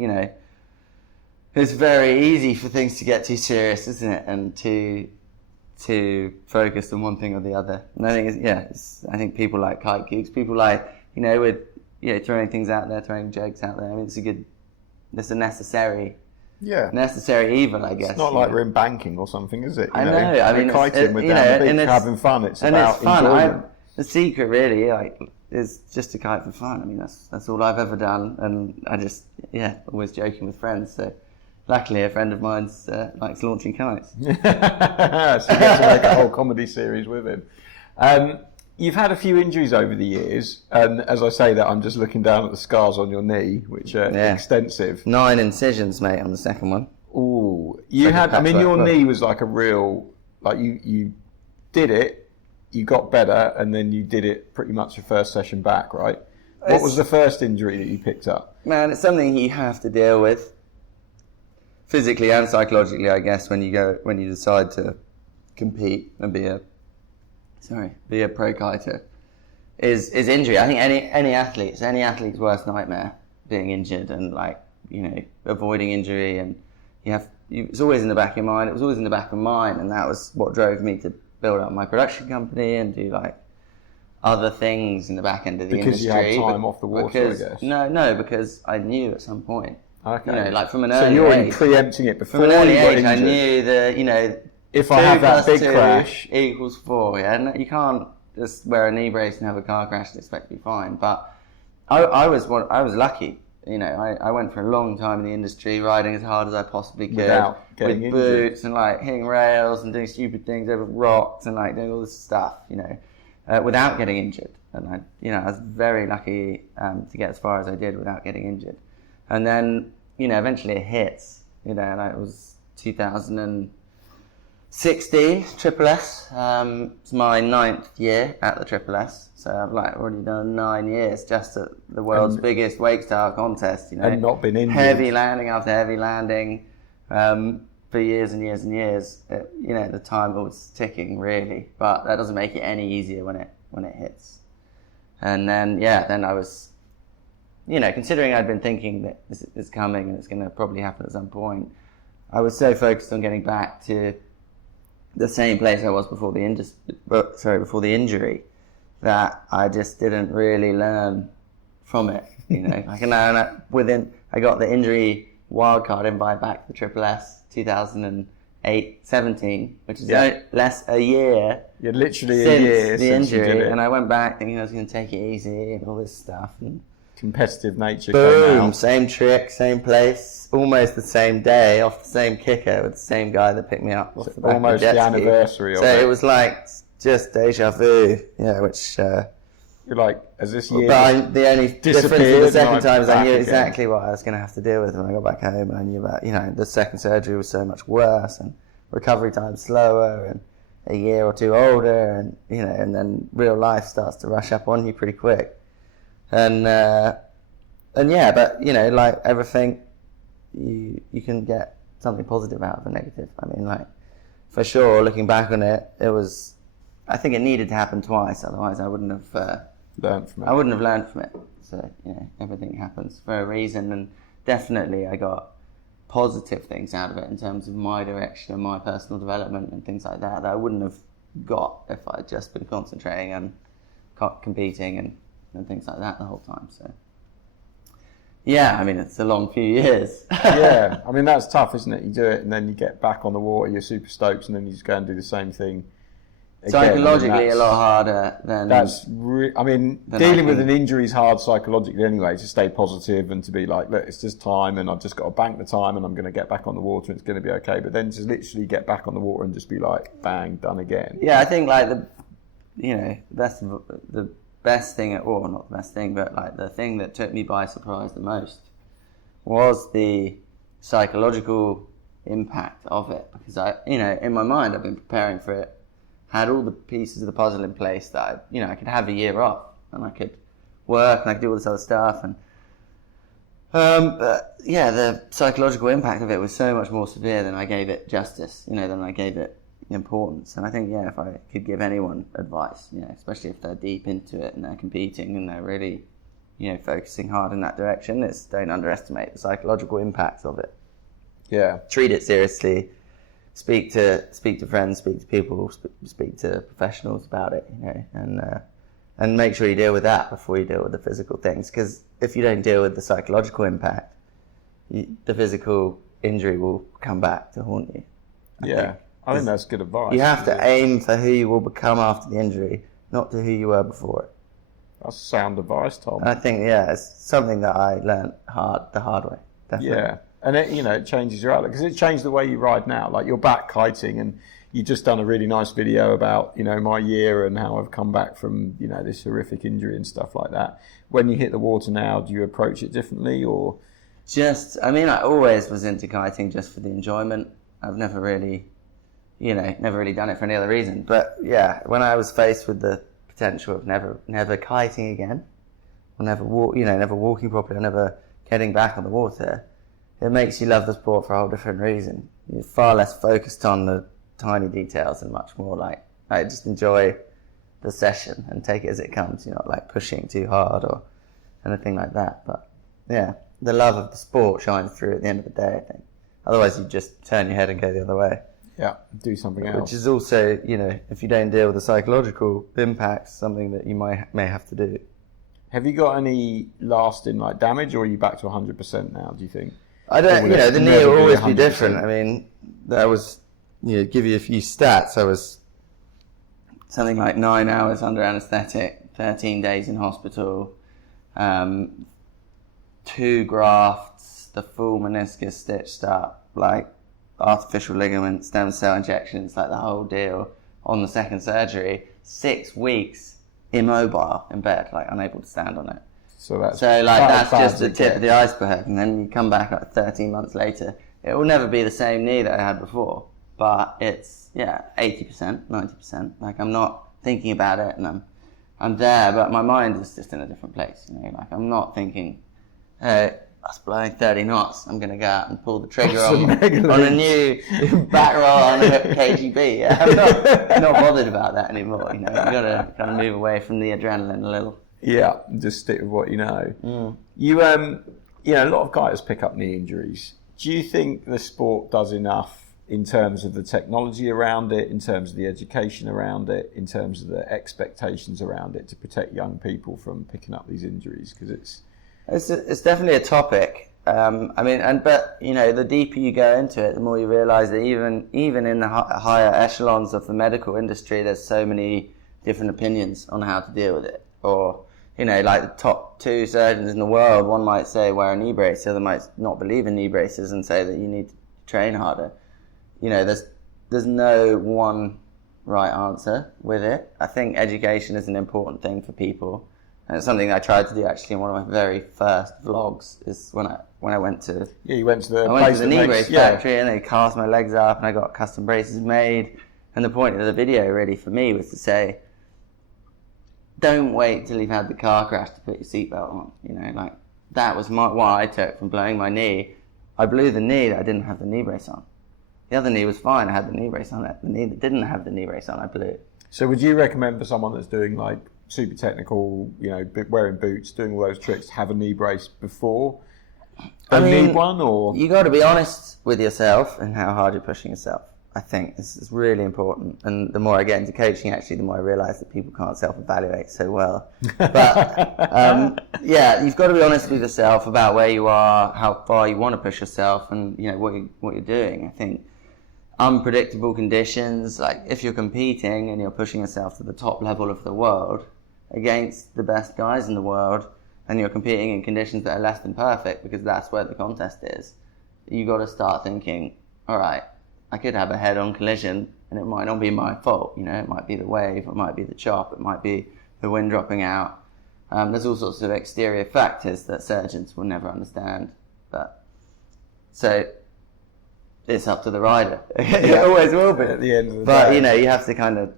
it's very easy for things to get too serious, isn't it? And to focus on one thing or the other. And I think I think people like Kite Kooks, people like, with throwing things out there, throwing jokes out there. I mean, it's a necessary evil, I guess. It's not like we're in banking or something, is it? I know. I mean, kiting with having fun. It's about enjoyment. The secret, really, is just to kite for fun. I mean, that's all I've ever done, and I just always joking with friends. So. Luckily, a friend of mine likes launching kites. So you get to make a whole comedy series with him. You've had a few injuries over the years, and as I say that, I'm just looking down at the scars on your knee, which are extensive. 9 incisions, mate, on the second one. Ooh, your knee was like a real, like you did it, you got better, and then you did it pretty much your first session back, right? What was the first injury that you picked up? Man, it's something you have to deal with. physically and psychologically, I guess, when you decide to compete and be a pro kiter, is injury. I think any athlete's worst nightmare, being injured and avoiding injury, and it's always in the back of your mind. It was always in the back of mine, and that was what drove me to build up my production company and do other things in the back end of the industry. Because you had time off the water, I guess. No, because I knew at some point. Okay. From an early age. So you're already preempting it before from an early you got age, injured. I knew that, if I have that big crash equals 4, yeah. And you can't just wear a knee brace and have a car crash and expect to be fine. But I was lucky. I went for a long time in the industry, riding as hard as I possibly could, without getting with injured. boots and hitting rails and doing stupid things over rocks and doing all this stuff, without getting injured. And I was very lucky to get as far as I did without getting injured. And then eventually it hits. And it was 2016 Triple S. It's my 9th year at the Triple S. So I've already done 9 years just at the world's biggest wake style contest. And not been injured. Heavy landing after heavy landing for years and years and years. The time was ticking really, but that doesn't make it any easier when it hits. And then then I was, considering I'd been thinking that this is coming and it's going to probably happen at some point, I was so focused on getting back to the same place I was before the injury, that I just didn't really learn from it. I got the injury wildcard invite back to the Triple S 2017, which is less a year. Yeah, literally since a year the since injury, you did it. and I went back thinking I was going to take it easy and all this stuff. And competitive nature came boom, out. same trick, same place, almost the same day, off the same kicker with the same guy that picked me up off the back Almost of the jet the ski. anniversary of So it. it was just deja vu, which. You're as this year. But the only difference in the second time is I back knew again. exactly what I was going to have to deal with when I got back home, and I knew about the second surgery was so much worse, and recovery time slower, and a year or two older, and and then real life starts to rush up on you pretty quick, but everything, you can get something positive out of a negative. I mean, for sure, looking back on it, I think it needed to happen twice, otherwise I wouldn't have learned from it. I wouldn't have learned from it. So everything happens for a reason, and definitely I got positive things out of it in terms of my direction and my personal development and things like that I wouldn't have got if I'd just been concentrating on competing and things like that the whole time. So it's a long few years. Yeah, I mean that's tough, isn't it? You do it and then you get back on the water, you're super stoked, and then you just go and do the same thing again. Psychologically a lot harder than dealing with an injury is hard psychologically anyway, to stay positive and to be look, it's just time and I've just got to bank the time and I'm going to get back on the water and it's going to be okay. But then to literally get back on the water and just be bang, done again. Yeah, I think the best thing, or not the best thing, but the thing that took me by surprise the most was the psychological impact of it, because in my mind I've been preparing for it, had all the pieces of the puzzle in place that I could have a year off and I could work and I could do all this other stuff, and the psychological impact of it was so much more severe than I gave it justice, than I gave it importance. And I think if I could give anyone advice, especially if they're deep into it and they're competing and they're really focusing hard in that direction, is don't underestimate the psychological impact of it. Yeah, treat it seriously. Speak to friends, speak to people, speak to professionals about it, and make sure you deal with that before you deal with the physical things. Because if you don't deal with the psychological impact, the physical injury will come back to haunt you. I think that's good advice. You have to aim for who you will become after the injury, not to who you were before it. That's sound advice, Tom. And I think it's something that I learned the hard way. Definitely. Yeah. And it changes your outlook, because it changed the way you ride now. You're back kiting, and you've just done a really nice video about my year and how I've come back from this horrific injury and stuff like that. When you hit the water now, do you approach it differently, or? I always was into kiting just for the enjoyment. I've never really done it for any other reason. But when I was faced with the potential of never kiting again, or never walking properly, or never getting back on the water, it makes you love the sport for a whole different reason. You're far less focused on the tiny details and much more like just enjoy the session and take it as it comes. You're not like pushing too hard or anything like that. But yeah, the love of the sport shines through at the end of the day, I think. Otherwise, you just turn your head and go the other way. Yeah, do something else. Which is also, if you don't deal with the psychological impacts, something that you may have to do. Have you got any lasting like damage, or are you back to 100% now? Do you think? I don't. The knee will always be different. I mean, that was, give you a few stats. I was something like 9 hours under anaesthetic, 13 days in hospital, 2 grafts, the full meniscus stitched up, like artificial ligament, stem cell injections, like the whole deal on the second surgery. 6 weeks immobile in bed, like unable to stand on it. So that's just the tip of the iceberg, and then you come back like 13 months later. It will never be the same knee that I had before, but it's 80%, 90%. Like I'm not thinking about it, and I'm there, but my mind is just in a different place. Like I'm not thinking, hey, that's blowing 30 knots. I'm going to go out and pull the trigger on a new back roll on a KGB. Yeah, I'm not bothered about that anymore. You got to kind of move away from the adrenaline a little. Yeah, just stick with what you know. You, a lot of guys pick up knee injuries. Do you think the sport does enough in terms of the technology around it, in terms of the education around it, in terms of the expectations around it to protect young people from picking up these injuries? Because it's definitely a topic. The deeper you go into it, the more you realise that even in the higher echelons of the medical industry, there's so many different opinions on how to deal with it. Or, like the top 2 surgeons in the world, one might say wear a knee brace, the other might not believe in knee braces and say that you need to train harder. There's no one right answer with it. I think education is an important thing for people. And it's something I tried to do actually in one of my very first vlogs, is when I went to... Yeah, you went to the knee brace factory, and they cast my legs up and I got custom braces made. And the point of the video really for me was to say, don't wait till you've had the car crash to put your seatbelt on. That was what I took from blowing my knee. I blew the knee that I didn't have the knee brace on. The other knee was fine, I had the knee brace on it. The knee that didn't have the knee brace on, I blew. So would you recommend for someone that's doing like super technical, wearing boots, doing all those tricks, have a knee brace before? Need one, or you got to be honest with yourself and how hard you're pushing yourself. I think this is really important. And the more I get into coaching, actually, the more I realise that people can't self-evaluate so well. But you've got to be honest with yourself about where you are, how far you want to push yourself, and what you're doing. I think unpredictable conditions, like if you're competing and you're pushing yourself to the top level of the world against the best guys in the world, and you're competing in conditions that are less than perfect because that's where the contest is, you got to start thinking, all right, I could have a head-on collision and it might not be my fault. It might be the wave, it might be the chop, it might be the wind dropping out. There's all sorts of exterior factors that surgeons will never understand. So it's up to the rider. It always will be at the end of the day. But you have to kind of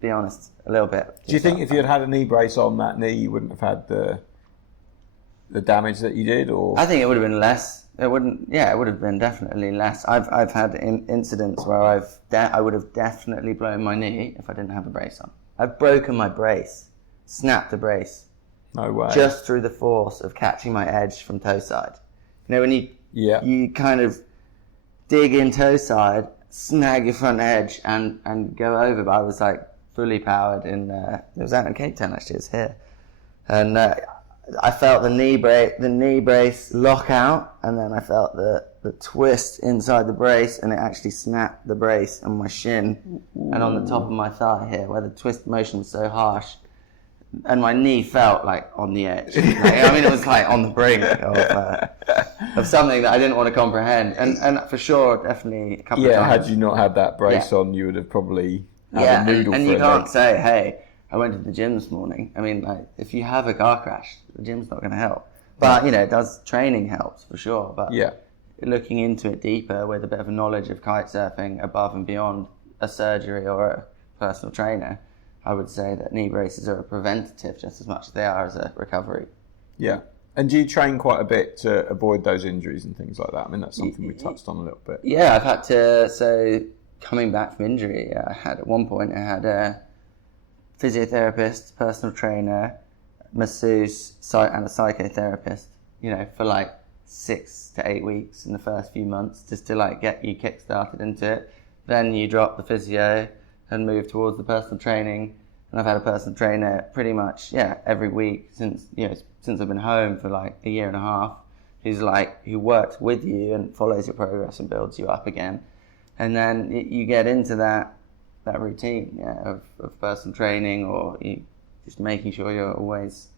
be honest a little bit. Do you think if you had a knee brace on that knee, you wouldn't have had the damage that you did? Or I think it would have been less. It wouldn't. Yeah, it would have been definitely less. I've had incidents where I would have definitely blown my knee if I didn't have a brace on. I've broken my brace, snapped the brace. No way. Just through the force of catching my edge from toe side. When you kind of dig in toe side, snag your front edge and go over. But I was like fully powered it was out in Cape Town actually, it was here. And I felt the knee brace lock out, and then I felt the twist inside the brace, and it actually snapped the brace on my shin. Ooh. And on the top of my thigh here, where the twist motion was so harsh, and my knee felt like on the edge. It was like on the brink of something that I didn't want to comprehend. And for sure, definitely a couple of times. Had you not had that brace on, you would have probably had a noodle and for you can't say, hey, I went to the gym this morning. If you have a car crash, the gym's not going to help. But, training helps for sure. But looking into it deeper with a bit of a knowledge of kite surfing above and beyond a surgery or a personal trainer, I would say that knee braces are a preventative just as much as they are as a recovery. Yeah. And do you train quite a bit to avoid those injuries and things like that? I mean, that's something we touched on a little bit. Yeah, I've had to. So coming back from injury, I had a physiotherapist, personal trainer, masseuse, and a psychotherapist. For like 6 to 8 weeks in the first few months, just to like get you kick started into it. Then you drop the physio and move towards the personal training. And I've had a personal trainer pretty much every week since I've been home for like a year and a half, who works with you and follows your progress and builds you up again. And then you get into that routine of personal training, or you just making sure you're always,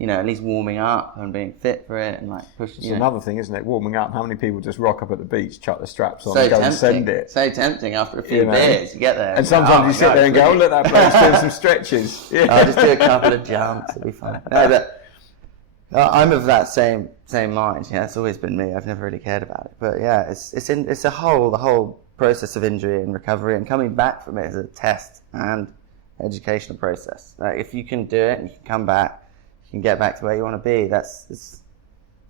at least warming up and being fit for it and like pushing. It's another thing, isn't it? Warming up. How many people just rock up at the beach, chuck the straps on, so and go tempting. And send it? So tempting after a few beers, you get there. And sometimes you sit there and go, "Oh, look, that bloke's doing some stretches." Yeah. I'll just do a couple of jumps. It'll be fun. No, but I'm of that same mind. It's always been me. I've never really cared about it. But it's the whole process of injury and recovery and coming back from it is a test and educational process. Like if you can do it and you can come back, you can get back to where you want to be. It's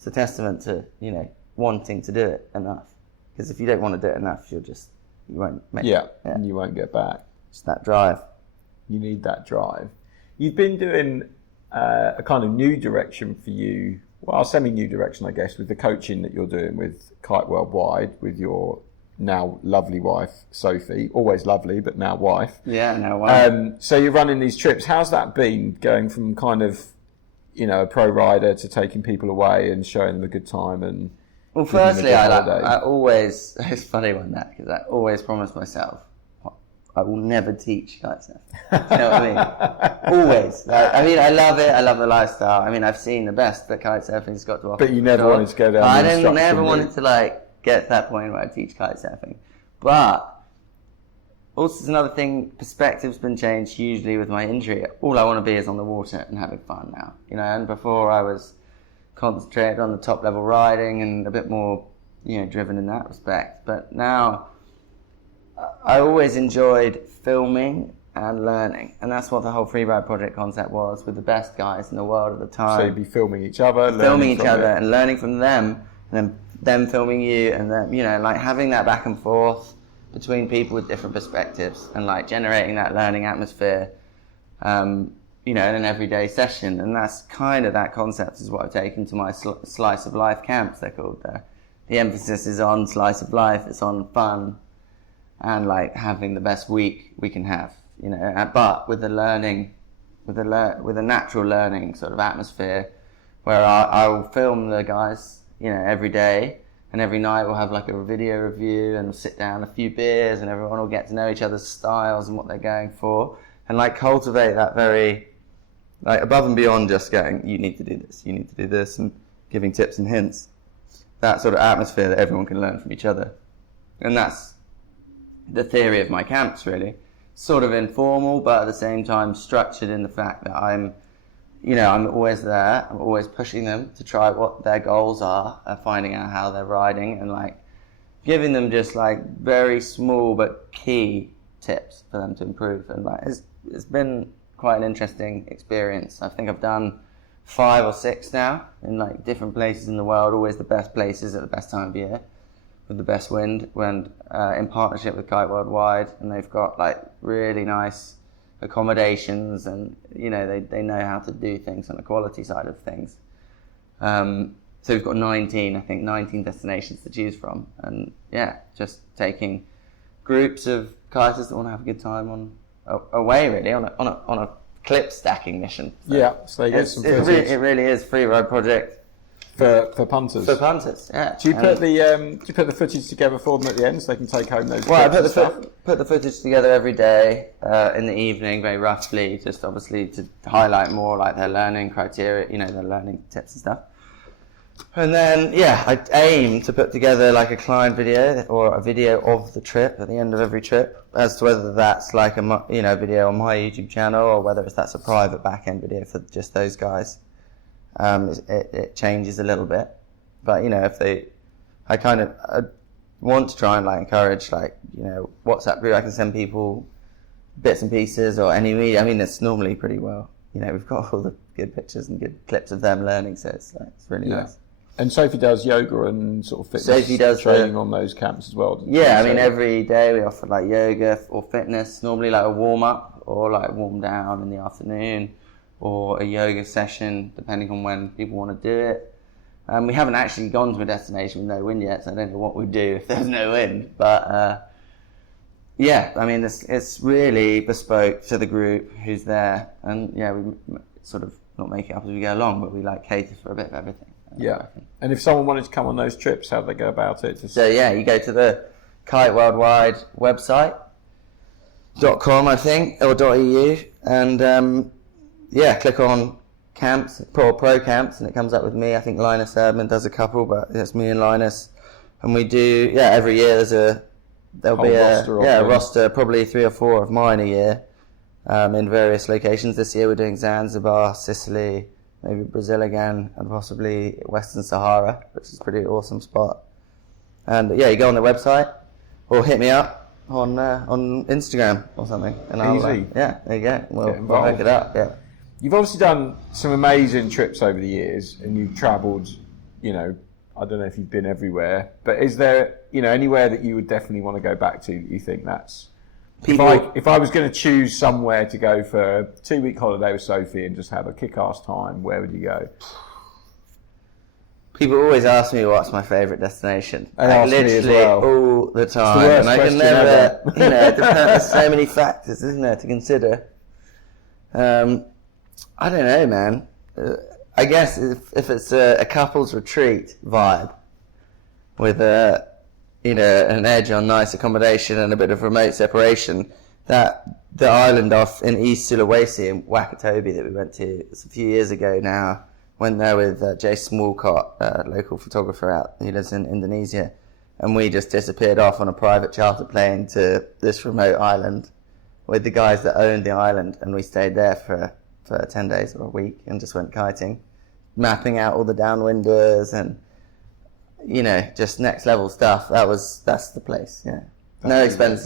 a testament to wanting to do it enough. Because if you don't want to do it enough, you won't make it. Yeah, and you won't get back. It's that drive. You need that drive. You've been doing a kind of new direction for you. Well, semi-new direction, I guess, with the coaching that you're doing with Kite Worldwide with your now lovely wife, Sophie. Always lovely, but now wife. Yeah, now wife. So you're running these trips. How's that been, going from kind of, a pro rider to taking people away and showing them a good time? And well, firstly, I always, it's funny when because I always promise myself, I will never teach kite surfing. You know what I mean? Always. I love it. I love the lifestyle. I've seen the best that kite surfing's got to offer. But you never wanted to go down the instruction route. I never wanted to get to that point where I teach kite surfing. But also, there's another thing. Perspective's been changed hugely with my injury. All I want to be is on the water and having fun now. And before I was concentrated on the top level riding and a bit more, driven in that respect. But now, I always enjoyed filming and learning, and that's what the whole Freeride Project concept was, with the best guys in the world at the time. So you'd be filming each other, and learning from them, and then them filming you, and then having that back and forth between people with different perspectives, and generating that learning atmosphere, in an everyday session. And that's kind of that concept is what I've taken to my slice of life camps. They're called. The emphasis is on slice of life. It's on fun. And having the best week we can have, but with the learning, with a natural learning sort of atmosphere, where I will film the guys, every day, and every night we'll have a video review, and we'll sit down, a few beers, and everyone will get to know each other's styles and what they're going for, and cultivate that very, above and beyond just going, you need to do this, and giving tips and hints, that sort of atmosphere that everyone can learn from each other, and that's the theory of my camps, really. Sort of informal, but at the same time structured in the fact that I'm always there. I'm always pushing them to try what their goals are, finding out how they're riding, and giving them just very small but key tips for them to improve. And it's been quite an interesting experience. I think I've done 5 or 6 now in different places in the world, always the best places at the best time of year, with the best wind, in partnership with Kite Worldwide, and they've got really nice accommodations, and they know how to do things on the quality side of things. So we've got 19 destinations to choose from, and just taking groups of kiters that want to have a good time away really on a clip stacking mission. So they get some footage. It really is Freeride Project. For punters. For punters, yeah. Do you put the footage together for them at the end so they can take home those? Well, I put the footage together every day in the evening, very roughly, just obviously to highlight more their learning criteria, their learning tips and stuff. And then I aim to put together a client video or a video of the trip at the end of every trip, as to whether that's a video on my YouTube channel, or whether that's a private back end video for just those guys. It changes a little bit, but I want to try and encourage WhatsApp group. I can send people bits and pieces or any media. It's normally pretty well we've got all the good pictures and good clips of them learning, so it's really nice. And Sophie does yoga and sort of fitness Sophie does training on those camps as well. Yeah, I mean, every day we offer like yoga or fitness, normally like a warm up or like warm down in the afternoon, or a yoga session, depending on when people want to do it. We haven't actually gone to a destination with no wind yet, so I don't know what we'd do if there's no wind. But yeah, I mean, it's really bespoke to the group who's there, and yeah, we sort of not make it up as we go along, but we like cater for a bit of everything. Yeah, and if someone wanted to come on those trips, how do they go about it? So yeah, you go to the Kite Worldwide website .com, I think, or .eu, and yeah, click on camps, pro camps, and it comes up with me. I think Linus Erdman does a couple, but it's me and Linus, and we do every year there'll be a roster, probably 3 or 4 of mine a year, in various locations. This year we're doing Zanzibar, Sicily, maybe Brazil again, and possibly Western Sahara, which is a pretty awesome spot. And yeah, you go on the website or hit me up on Instagram or something, and Easy. there you go. We'll hook it up. Yeah. You've obviously done some amazing trips over the years, and you've travelled. I don't know if you've been everywhere, but is there anywhere that you would definitely want to go back to? That you think that's if I was going to choose somewhere to go for a 2-week holiday with Sophie and just have a kick-ass time, where would you go? People always ask me what's my favourite destination. Literally all the time. And I can never, there's so many factors, isn't there, to consider. I don't know, man. I guess if it's a couple's retreat vibe with an edge on nice accommodation and a bit of remote separation, that the island off in East Sulawesi in Wakatobi that we went to, it's a few years ago now, went there with Jay Smallcott, a local photographer out who lives in Indonesia, and we just disappeared off on a private charter plane to this remote island with the guys that owned the island, and we stayed there for 10 days or a week and just went kiting, mapping out all the downwinders and just next level stuff. That's the place. Yeah, no expense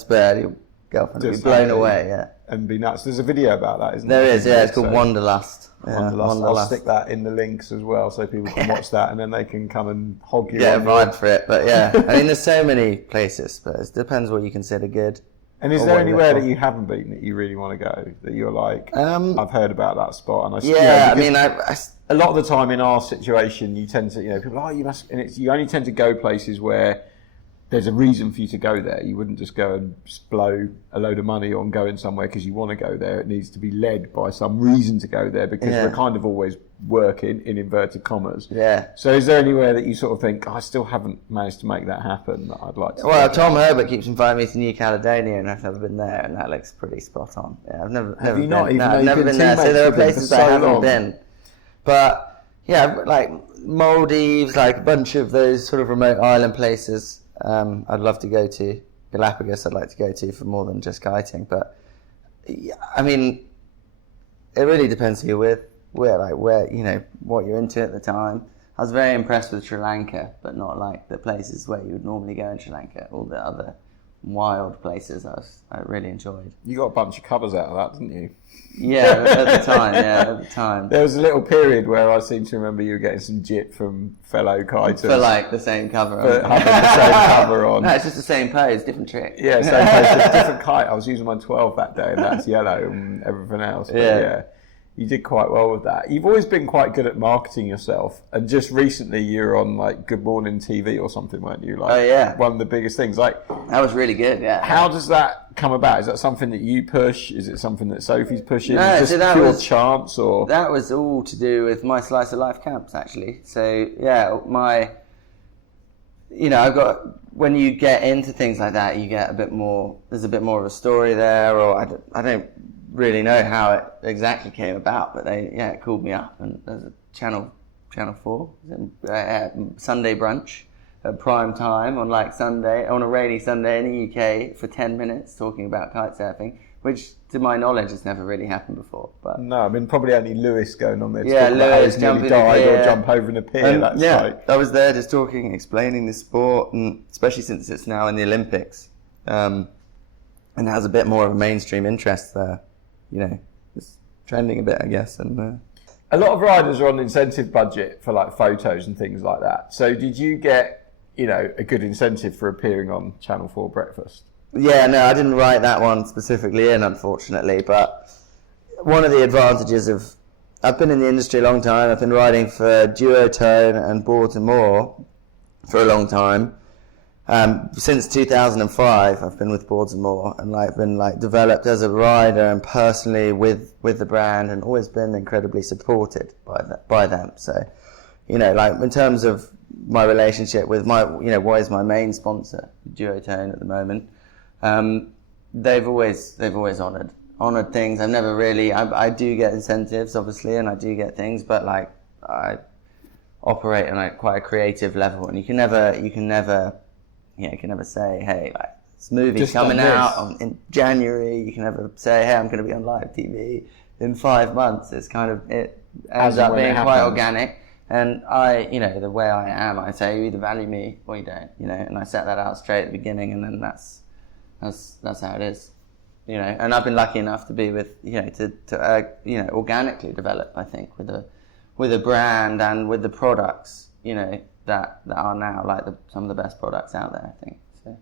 spared. Your girlfriend will be blown away. Yeah, and be nuts. There's a video about that, isn't there? There is. Yeah, it's called Wanderlust. Wanderlust. I'll stick that in the links as well, so people can watch that, and then they can come and hog you. Yeah, vibe for it. But yeah, I mean, there's so many places, but it depends what you consider good. And is there anywhere that you haven't been that you really want to go, that you're like, I've heard about that spot? And a lot of the time in our situation, you tend to, people are, you must, and you only tend to go places where there's a reason for you to go there. You wouldn't just go and blow a load of money on going somewhere because you want to go there. It needs to be led by some reason to go there, because we're kind of always working in inverted commas. Yeah. So is there anywhere that you sort of think, I still haven't managed to make that happen, that I'd like to? Well, Tom Herbert keeps inviting me to New Caledonia, and I've never been there, and that looks pretty spot on. Yeah, I've never been. I've never been there. So there are places I haven't been. But yeah, like Maldives, like a bunch of those sort of remote island places. I'd love to go to. Galapagos I'd like to go to for more than just kiting, but I mean, it really depends who you're with, where what you're into at the time. I was very impressed with Sri Lanka, but not like the places where you would normally go in Sri Lanka. All the other wild places I really enjoyed. You got a bunch of covers out of that, didn't you? Yeah, at the time. There was a little period where I seem to remember you were getting some jip from fellow kiters. For like the same cover on. For having the same cover on. No, it's just the same pose, different trick. Yeah, same pose, just different kite. I was using my 12 that day, and that's yellow and everything else. But yeah, you did quite well with that. You've always been quite good at marketing yourself, and just recently you were on like Good Morning TV or something, weren't you? Like, one of the biggest things. Like, that was really good. Yeah. How does that come about? Is that something that you push? Is it something that Sophie's pushing? No, just pure chance, or that was all to do with my Slice of Life camps, actually. So yeah, I've got, when you get into things like that, you get a bit more. There's a bit more of a story there, or I don't really know how it exactly came about, but it called me up, and there's a channel 4 Sunday brunch at prime time on a rainy Sunday in the UK for 10 minutes talking about kite surfing, which to my knowledge has never really happened before. But no, I mean, probably only Lewis going on there to talk about how he's nearly died or jump over in a pier. I was there just talking, explaining the sport, and especially since it's now in the Olympics, and has a bit more of a mainstream interest there. trending a bit, I guess. And a lot of riders are on incentive budget for like photos and things like that. So did you get, a good incentive for appearing on Channel 4 Breakfast? yeah, no, I didn't write that one specifically in, unfortunately. But one of the advantages of I've been in the industry a long time. I've been riding for Duotone and Boards and More for a long time. Since 2005, I've been with Boards and More, and been developed as a rider and personally with the brand, and always been incredibly supported by them. So, in terms of my relationship with what is my main sponsor, Duotone at the moment, they've always honoured things. I've never really. I do get incentives, obviously, and I do get things, but I operate on quite a creative level, and you can never say, hey, this movie's coming out in January. You can never say, hey, I'm going to be on live TV in 5 months. It ends up being quite organic. And the way I am, I say, you either value me or you don't, and I set that out straight at the beginning, and then that's how it is, and I've been lucky enough to be with, to organically develop, I think, with a brand and with the products, that are now some of the best products out there, I think. So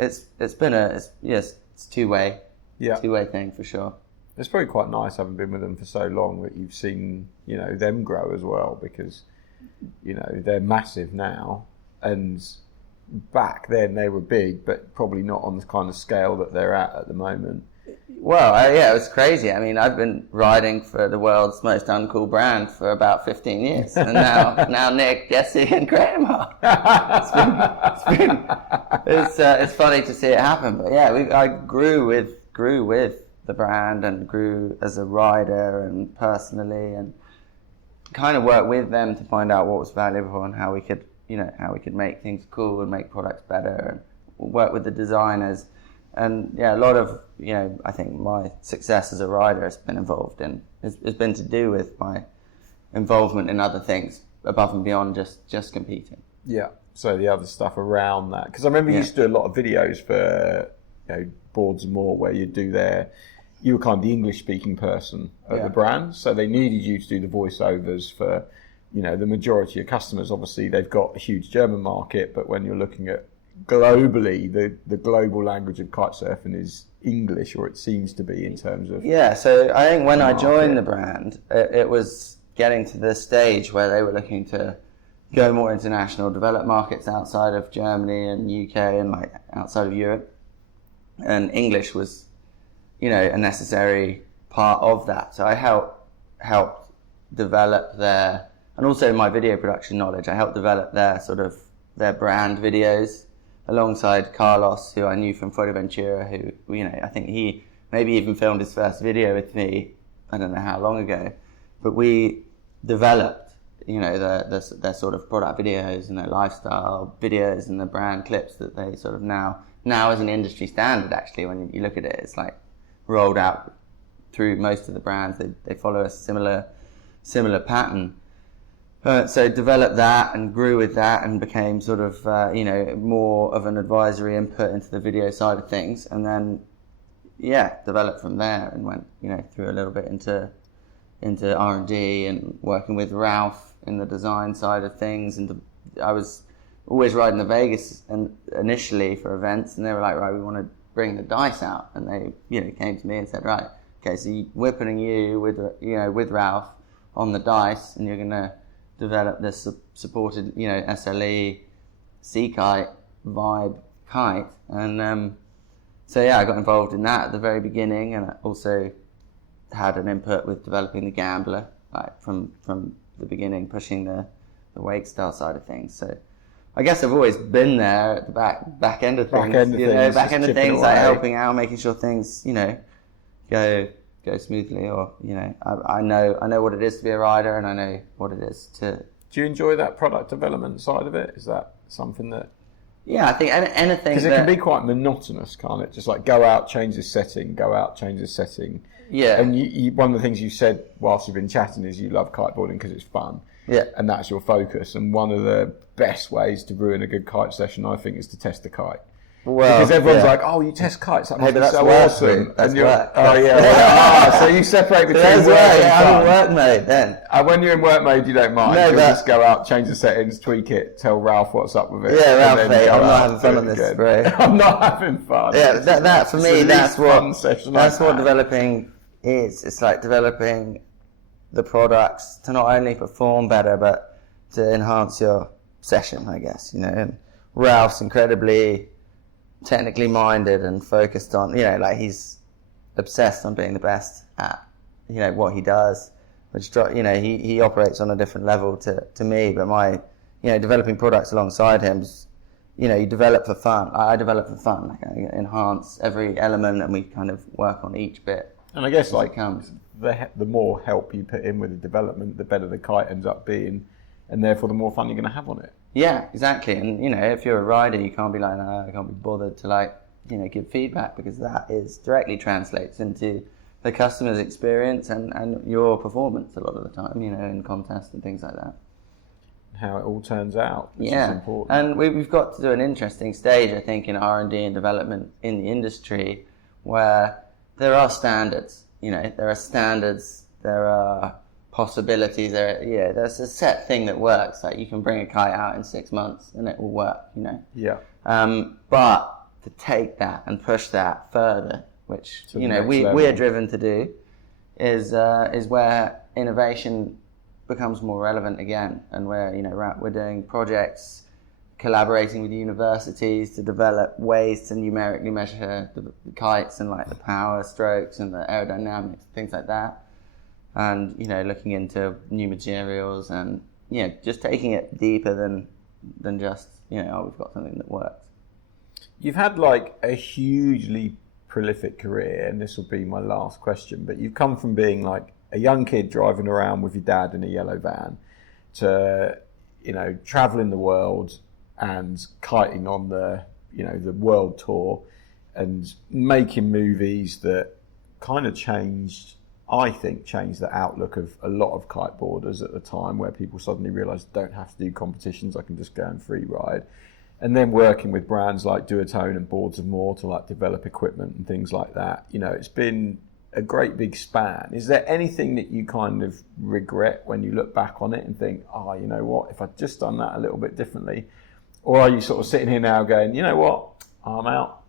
it's two-way thing for sure. It's probably quite nice having been with them for so long that you've seen, them grow as well, because, they're massive now, and back then they were big, but probably not on the kind of scale that they're at the moment. Well, it was crazy. I mean, I've been riding for the world's most uncool brand for about 15 years, and now Nick, Jesse, and Graham are. It's funny to see it happen, but I grew with the brand and grew as a rider and personally, and kind of worked with them to find out what was valuable and how we could make things cool and make products better, and work with the designers. And a lot of, I think my success as a rider has been to do with my involvement in other things above and beyond just competing. Yeah. So the other stuff around that, because I remember you used to do a lot of videos for, Boards and More, where you were kind of the English speaking person of the brand. So they needed you to do the voiceovers for, the majority of customers. Obviously they've got a huge German market, but when you're looking at globally, the global language of kite surfing is English, or it seems to be, in terms of so I think when I joined the brand, it was getting to the stage where they were looking to go more international, develop markets outside of Germany and UK and outside of Europe, and English was a necessary part of that. So I helped develop and also my video production knowledge, I helped develop their brand videos alongside Carlos, who I knew from Fuerteventura, who, I think he maybe even filmed his first video with me, I don't know how long ago, but we developed, their sort of product videos and their lifestyle videos and the brand clips that they sort of now as an industry standard, actually, when you look at it, it's rolled out through most of the brands. They follow a similar pattern. So developed that and grew with that and became sort of, more of an advisory input into the video side of things. And then, developed from there and went, through a little bit into R&D and working with Ralph in the design side of things. And I was always riding to Vegas initially for events, and they were like, right, we want to bring the dice out. And they, came to me and said, right, okay, so we're putting you with Ralph on the dice, and you're going to develop this supported, SLE sea kite vibe kite. And I got involved in that at the very beginning, and I also had an input with developing the Gambler, from the beginning, pushing the wake style side of things. So I guess I've always been there at the back end of things, helping out, making sure things, go smoothly, or I know what it is to be a rider, and I know what it is to. Do you enjoy that product development side of it? Is that something that? Yeah, I think anything, because it can be quite monotonous, can't it? Just go out, change this setting, go out, change this setting. Yeah. And you, one of the things you said whilst you've been chatting is you love kiteboarding because it's fun. Yeah. And that's your focus. And one of the best ways to ruin a good kite session, I think, is to test the kite. Well, because everyone's like, "Oh, you test kites? That must be that's so work, awesome!" mate. That's and you're, work. oh yeah, so you separate between That's work right, and I'm fun. in work mode then. And when you're in work mode, you don't mind. No, You'll but- just go out, change the settings, tweak it, tell Ralph what's up with it. Yeah, Ralph, and then mate, go I'm not out, having fun do on it this again. spray. I'm not having fun. Yeah, that for It's me, the that's least fun what session that's I've what had. developing is. It's like developing the products to not only perform better, but to enhance your session, I guess. You know, and Ralph's incredibly technically minded and focused on, you know, like he's obsessed on being the best at, you know, what he does, which, you know, he operates on a different level to me, but my, you know, developing products alongside him, you know, you develop for fun. I develop for fun. Like I enhance every element, and we kind of work on each bit. And I guess like comes. the more help you put in with the development, the better the kite ends up being, and therefore the more fun you're going to have on it. Yeah, exactly. And, you know, if you're a rider, you can't be like, no, I can't be bothered to, like, you know, give feedback, because that is directly translates into the customer's experience and your performance a lot of the time, you know, in contests and things like that. How it all turns out, which is Yeah, important. and we've got to do an interesting stage, I think, in R&D and development in the industry, where there are standards. You know, there are standards, there are possibilities. There's a set thing that works. Like you can bring a kite out in 6 months and it will work. You know. Yeah. But to take that and push that further, which To the you know next we level. are driven to do, is where innovation becomes more relevant again, and where, you know, we're doing projects, collaborating with universities to develop ways to numerically measure the kites and like the power strokes and the aerodynamics, things like that, and, you know, looking into new materials and, you know, just taking it deeper than just, you know, oh, we've got something that works. You've had like a hugely prolific career, and this will be my last question, but you've come from being like a young kid driving around with your dad in a yellow van to, you know, traveling the world and kiting on the, you know, the world tour and making movies that kind of changed the outlook of a lot of kiteboarders at the time, where people suddenly realised don't have to do competitions, I can just go and free ride. And then working with brands like Duotone and Boards of More to like develop equipment and things like that. You know, it's been a great big span. Is there anything that you kind of regret when you look back on it and think, oh, you know what, if I'd just done that a little bit differently? Or are you sort of sitting here now going, you know what, I'm out.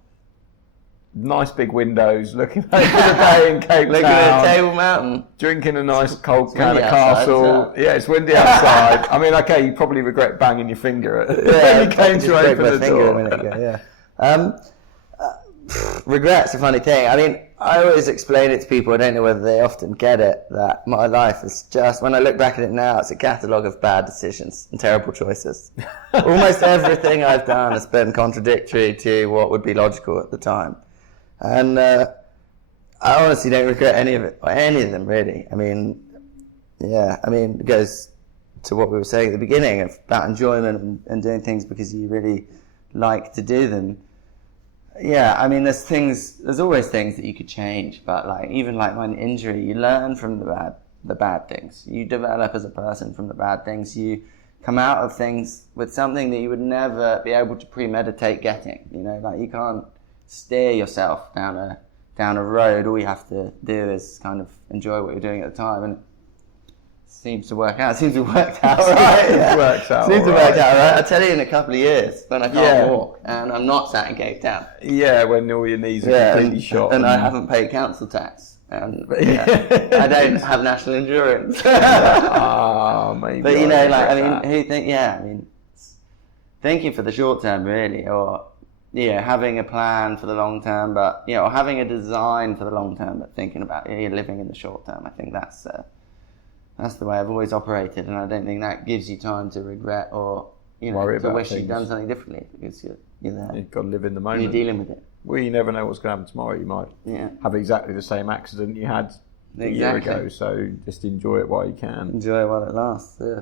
Nice big windows, looking over the bay in Cape Looking Town, at Table Mountain. drinking a nice cold can of windy outside, Castle. isn't it? Yeah, it's windy outside. I mean, okay, you probably regret banging your finger at when you came to open the door. A minute ago, yeah. Regret's a funny thing. I mean, I always explain it to people, I don't know whether they often get it, that my life is just, when I look back at it now, it's a catalogue of bad decisions and terrible choices. Almost everything I've done has been contradictory to what would be logical at the time. And I honestly don't regret any of it, or any of them really. I mean, yeah, I mean, it goes to what we were saying at the beginning about enjoyment and doing things because you really like to do them. Yeah, I mean, there's always things that you could change, but like, even like my injury, you learn from the bad things. You develop as a person from the bad things. You come out of things with something that you would never be able to premeditate getting, you know, like you can't steer yourself down a road. All you have to do is kind of enjoy what you're doing at the time, and it seems to work out. It seems to have worked out right. It works out Seems to all work right. out right. I'll tell you in a couple of years when I can't Yeah. walk and I'm not sat in Cape Town. Yeah, when all your knees are completely shot. And I haven't paid council tax. And I don't have national insurance. Maybe. But you know, like, I regret mean, thinking for the short term really, or, you know, having a plan for the long term, but, you know, or having a design for the long term, but thinking about, you're living in the short term. I think that's the way I've always operated, and I don't think that gives you time to regret or, you know, Worry to about wish things. you'd done something differently, because you're there. You've got to live in the And moment. you're dealing with it. Well, you never know what's going to happen tomorrow. You might have exactly the same accident you had a year Exactly. ago, so just enjoy it while you can. Enjoy it while it lasts. Yeah.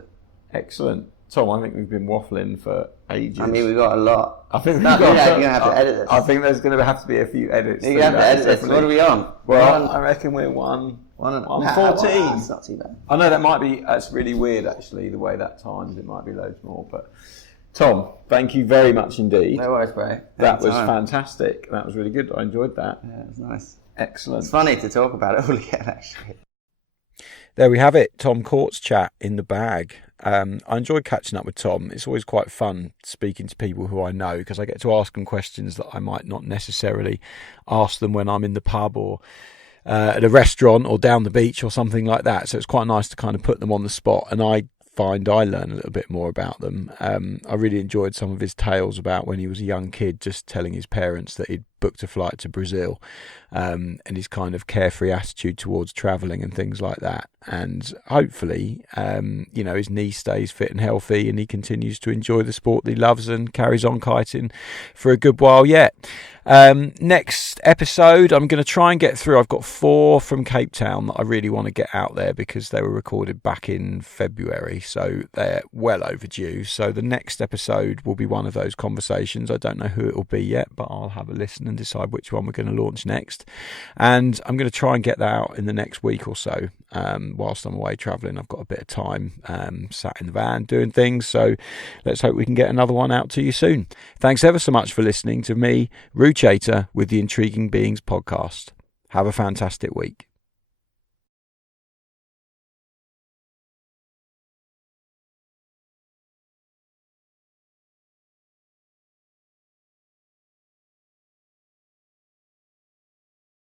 Excellent. Tom, I think we've been waffling for ages. I mean, we've got a lot. I think You're going to have to edit this. I think there's going to have to be a few edits. You're going to have to edit this. What are we on? Well, I reckon we're 1:14. That's not too bad. I know that's really weird actually, the way that times. It might be loads more, but Tom, thank you very much indeed. No worries, bro. That was fantastic. That was really good. I enjoyed that. Yeah, it was nice. Excellent. It's funny to talk about it all again, actually. There we have it, Tom Court's chat in the bag. I enjoyed catching up with Tom. It's always quite fun speaking to people who I know, because I get to ask them questions that I might not necessarily ask them when I'm in the pub or at a restaurant or down the beach or something like that. So it's quite nice to kind of put them on the spot, and I find I learn a little bit more about them. I really enjoyed some of his tales about when he was a young kid, just telling his parents that he'd booked a flight to Brazil, and his kind of carefree attitude towards travelling and things like that. And hopefully, his knee stays fit and healthy, and he continues to enjoy the sport that he loves and carries on kiting for a good while yet. Next episode, I'm going to try and get through. I've got 4 from Cape Town that I really want to get out there, because they were recorded back in February, so they're well overdue. So the next episode will be one of those conversations. I don't know who it will be yet, but I'll have a listen and decide which one we're going to launch next. And I'm going to try and get that out in the next week or so. Whilst I'm away travelling, I've got a bit of time sat in the van doing things. So let's hope we can get another one out to you soon. Thanks ever so much for listening to me, Roo Chater, with the Intriguing Beings podcast. Have a fantastic week.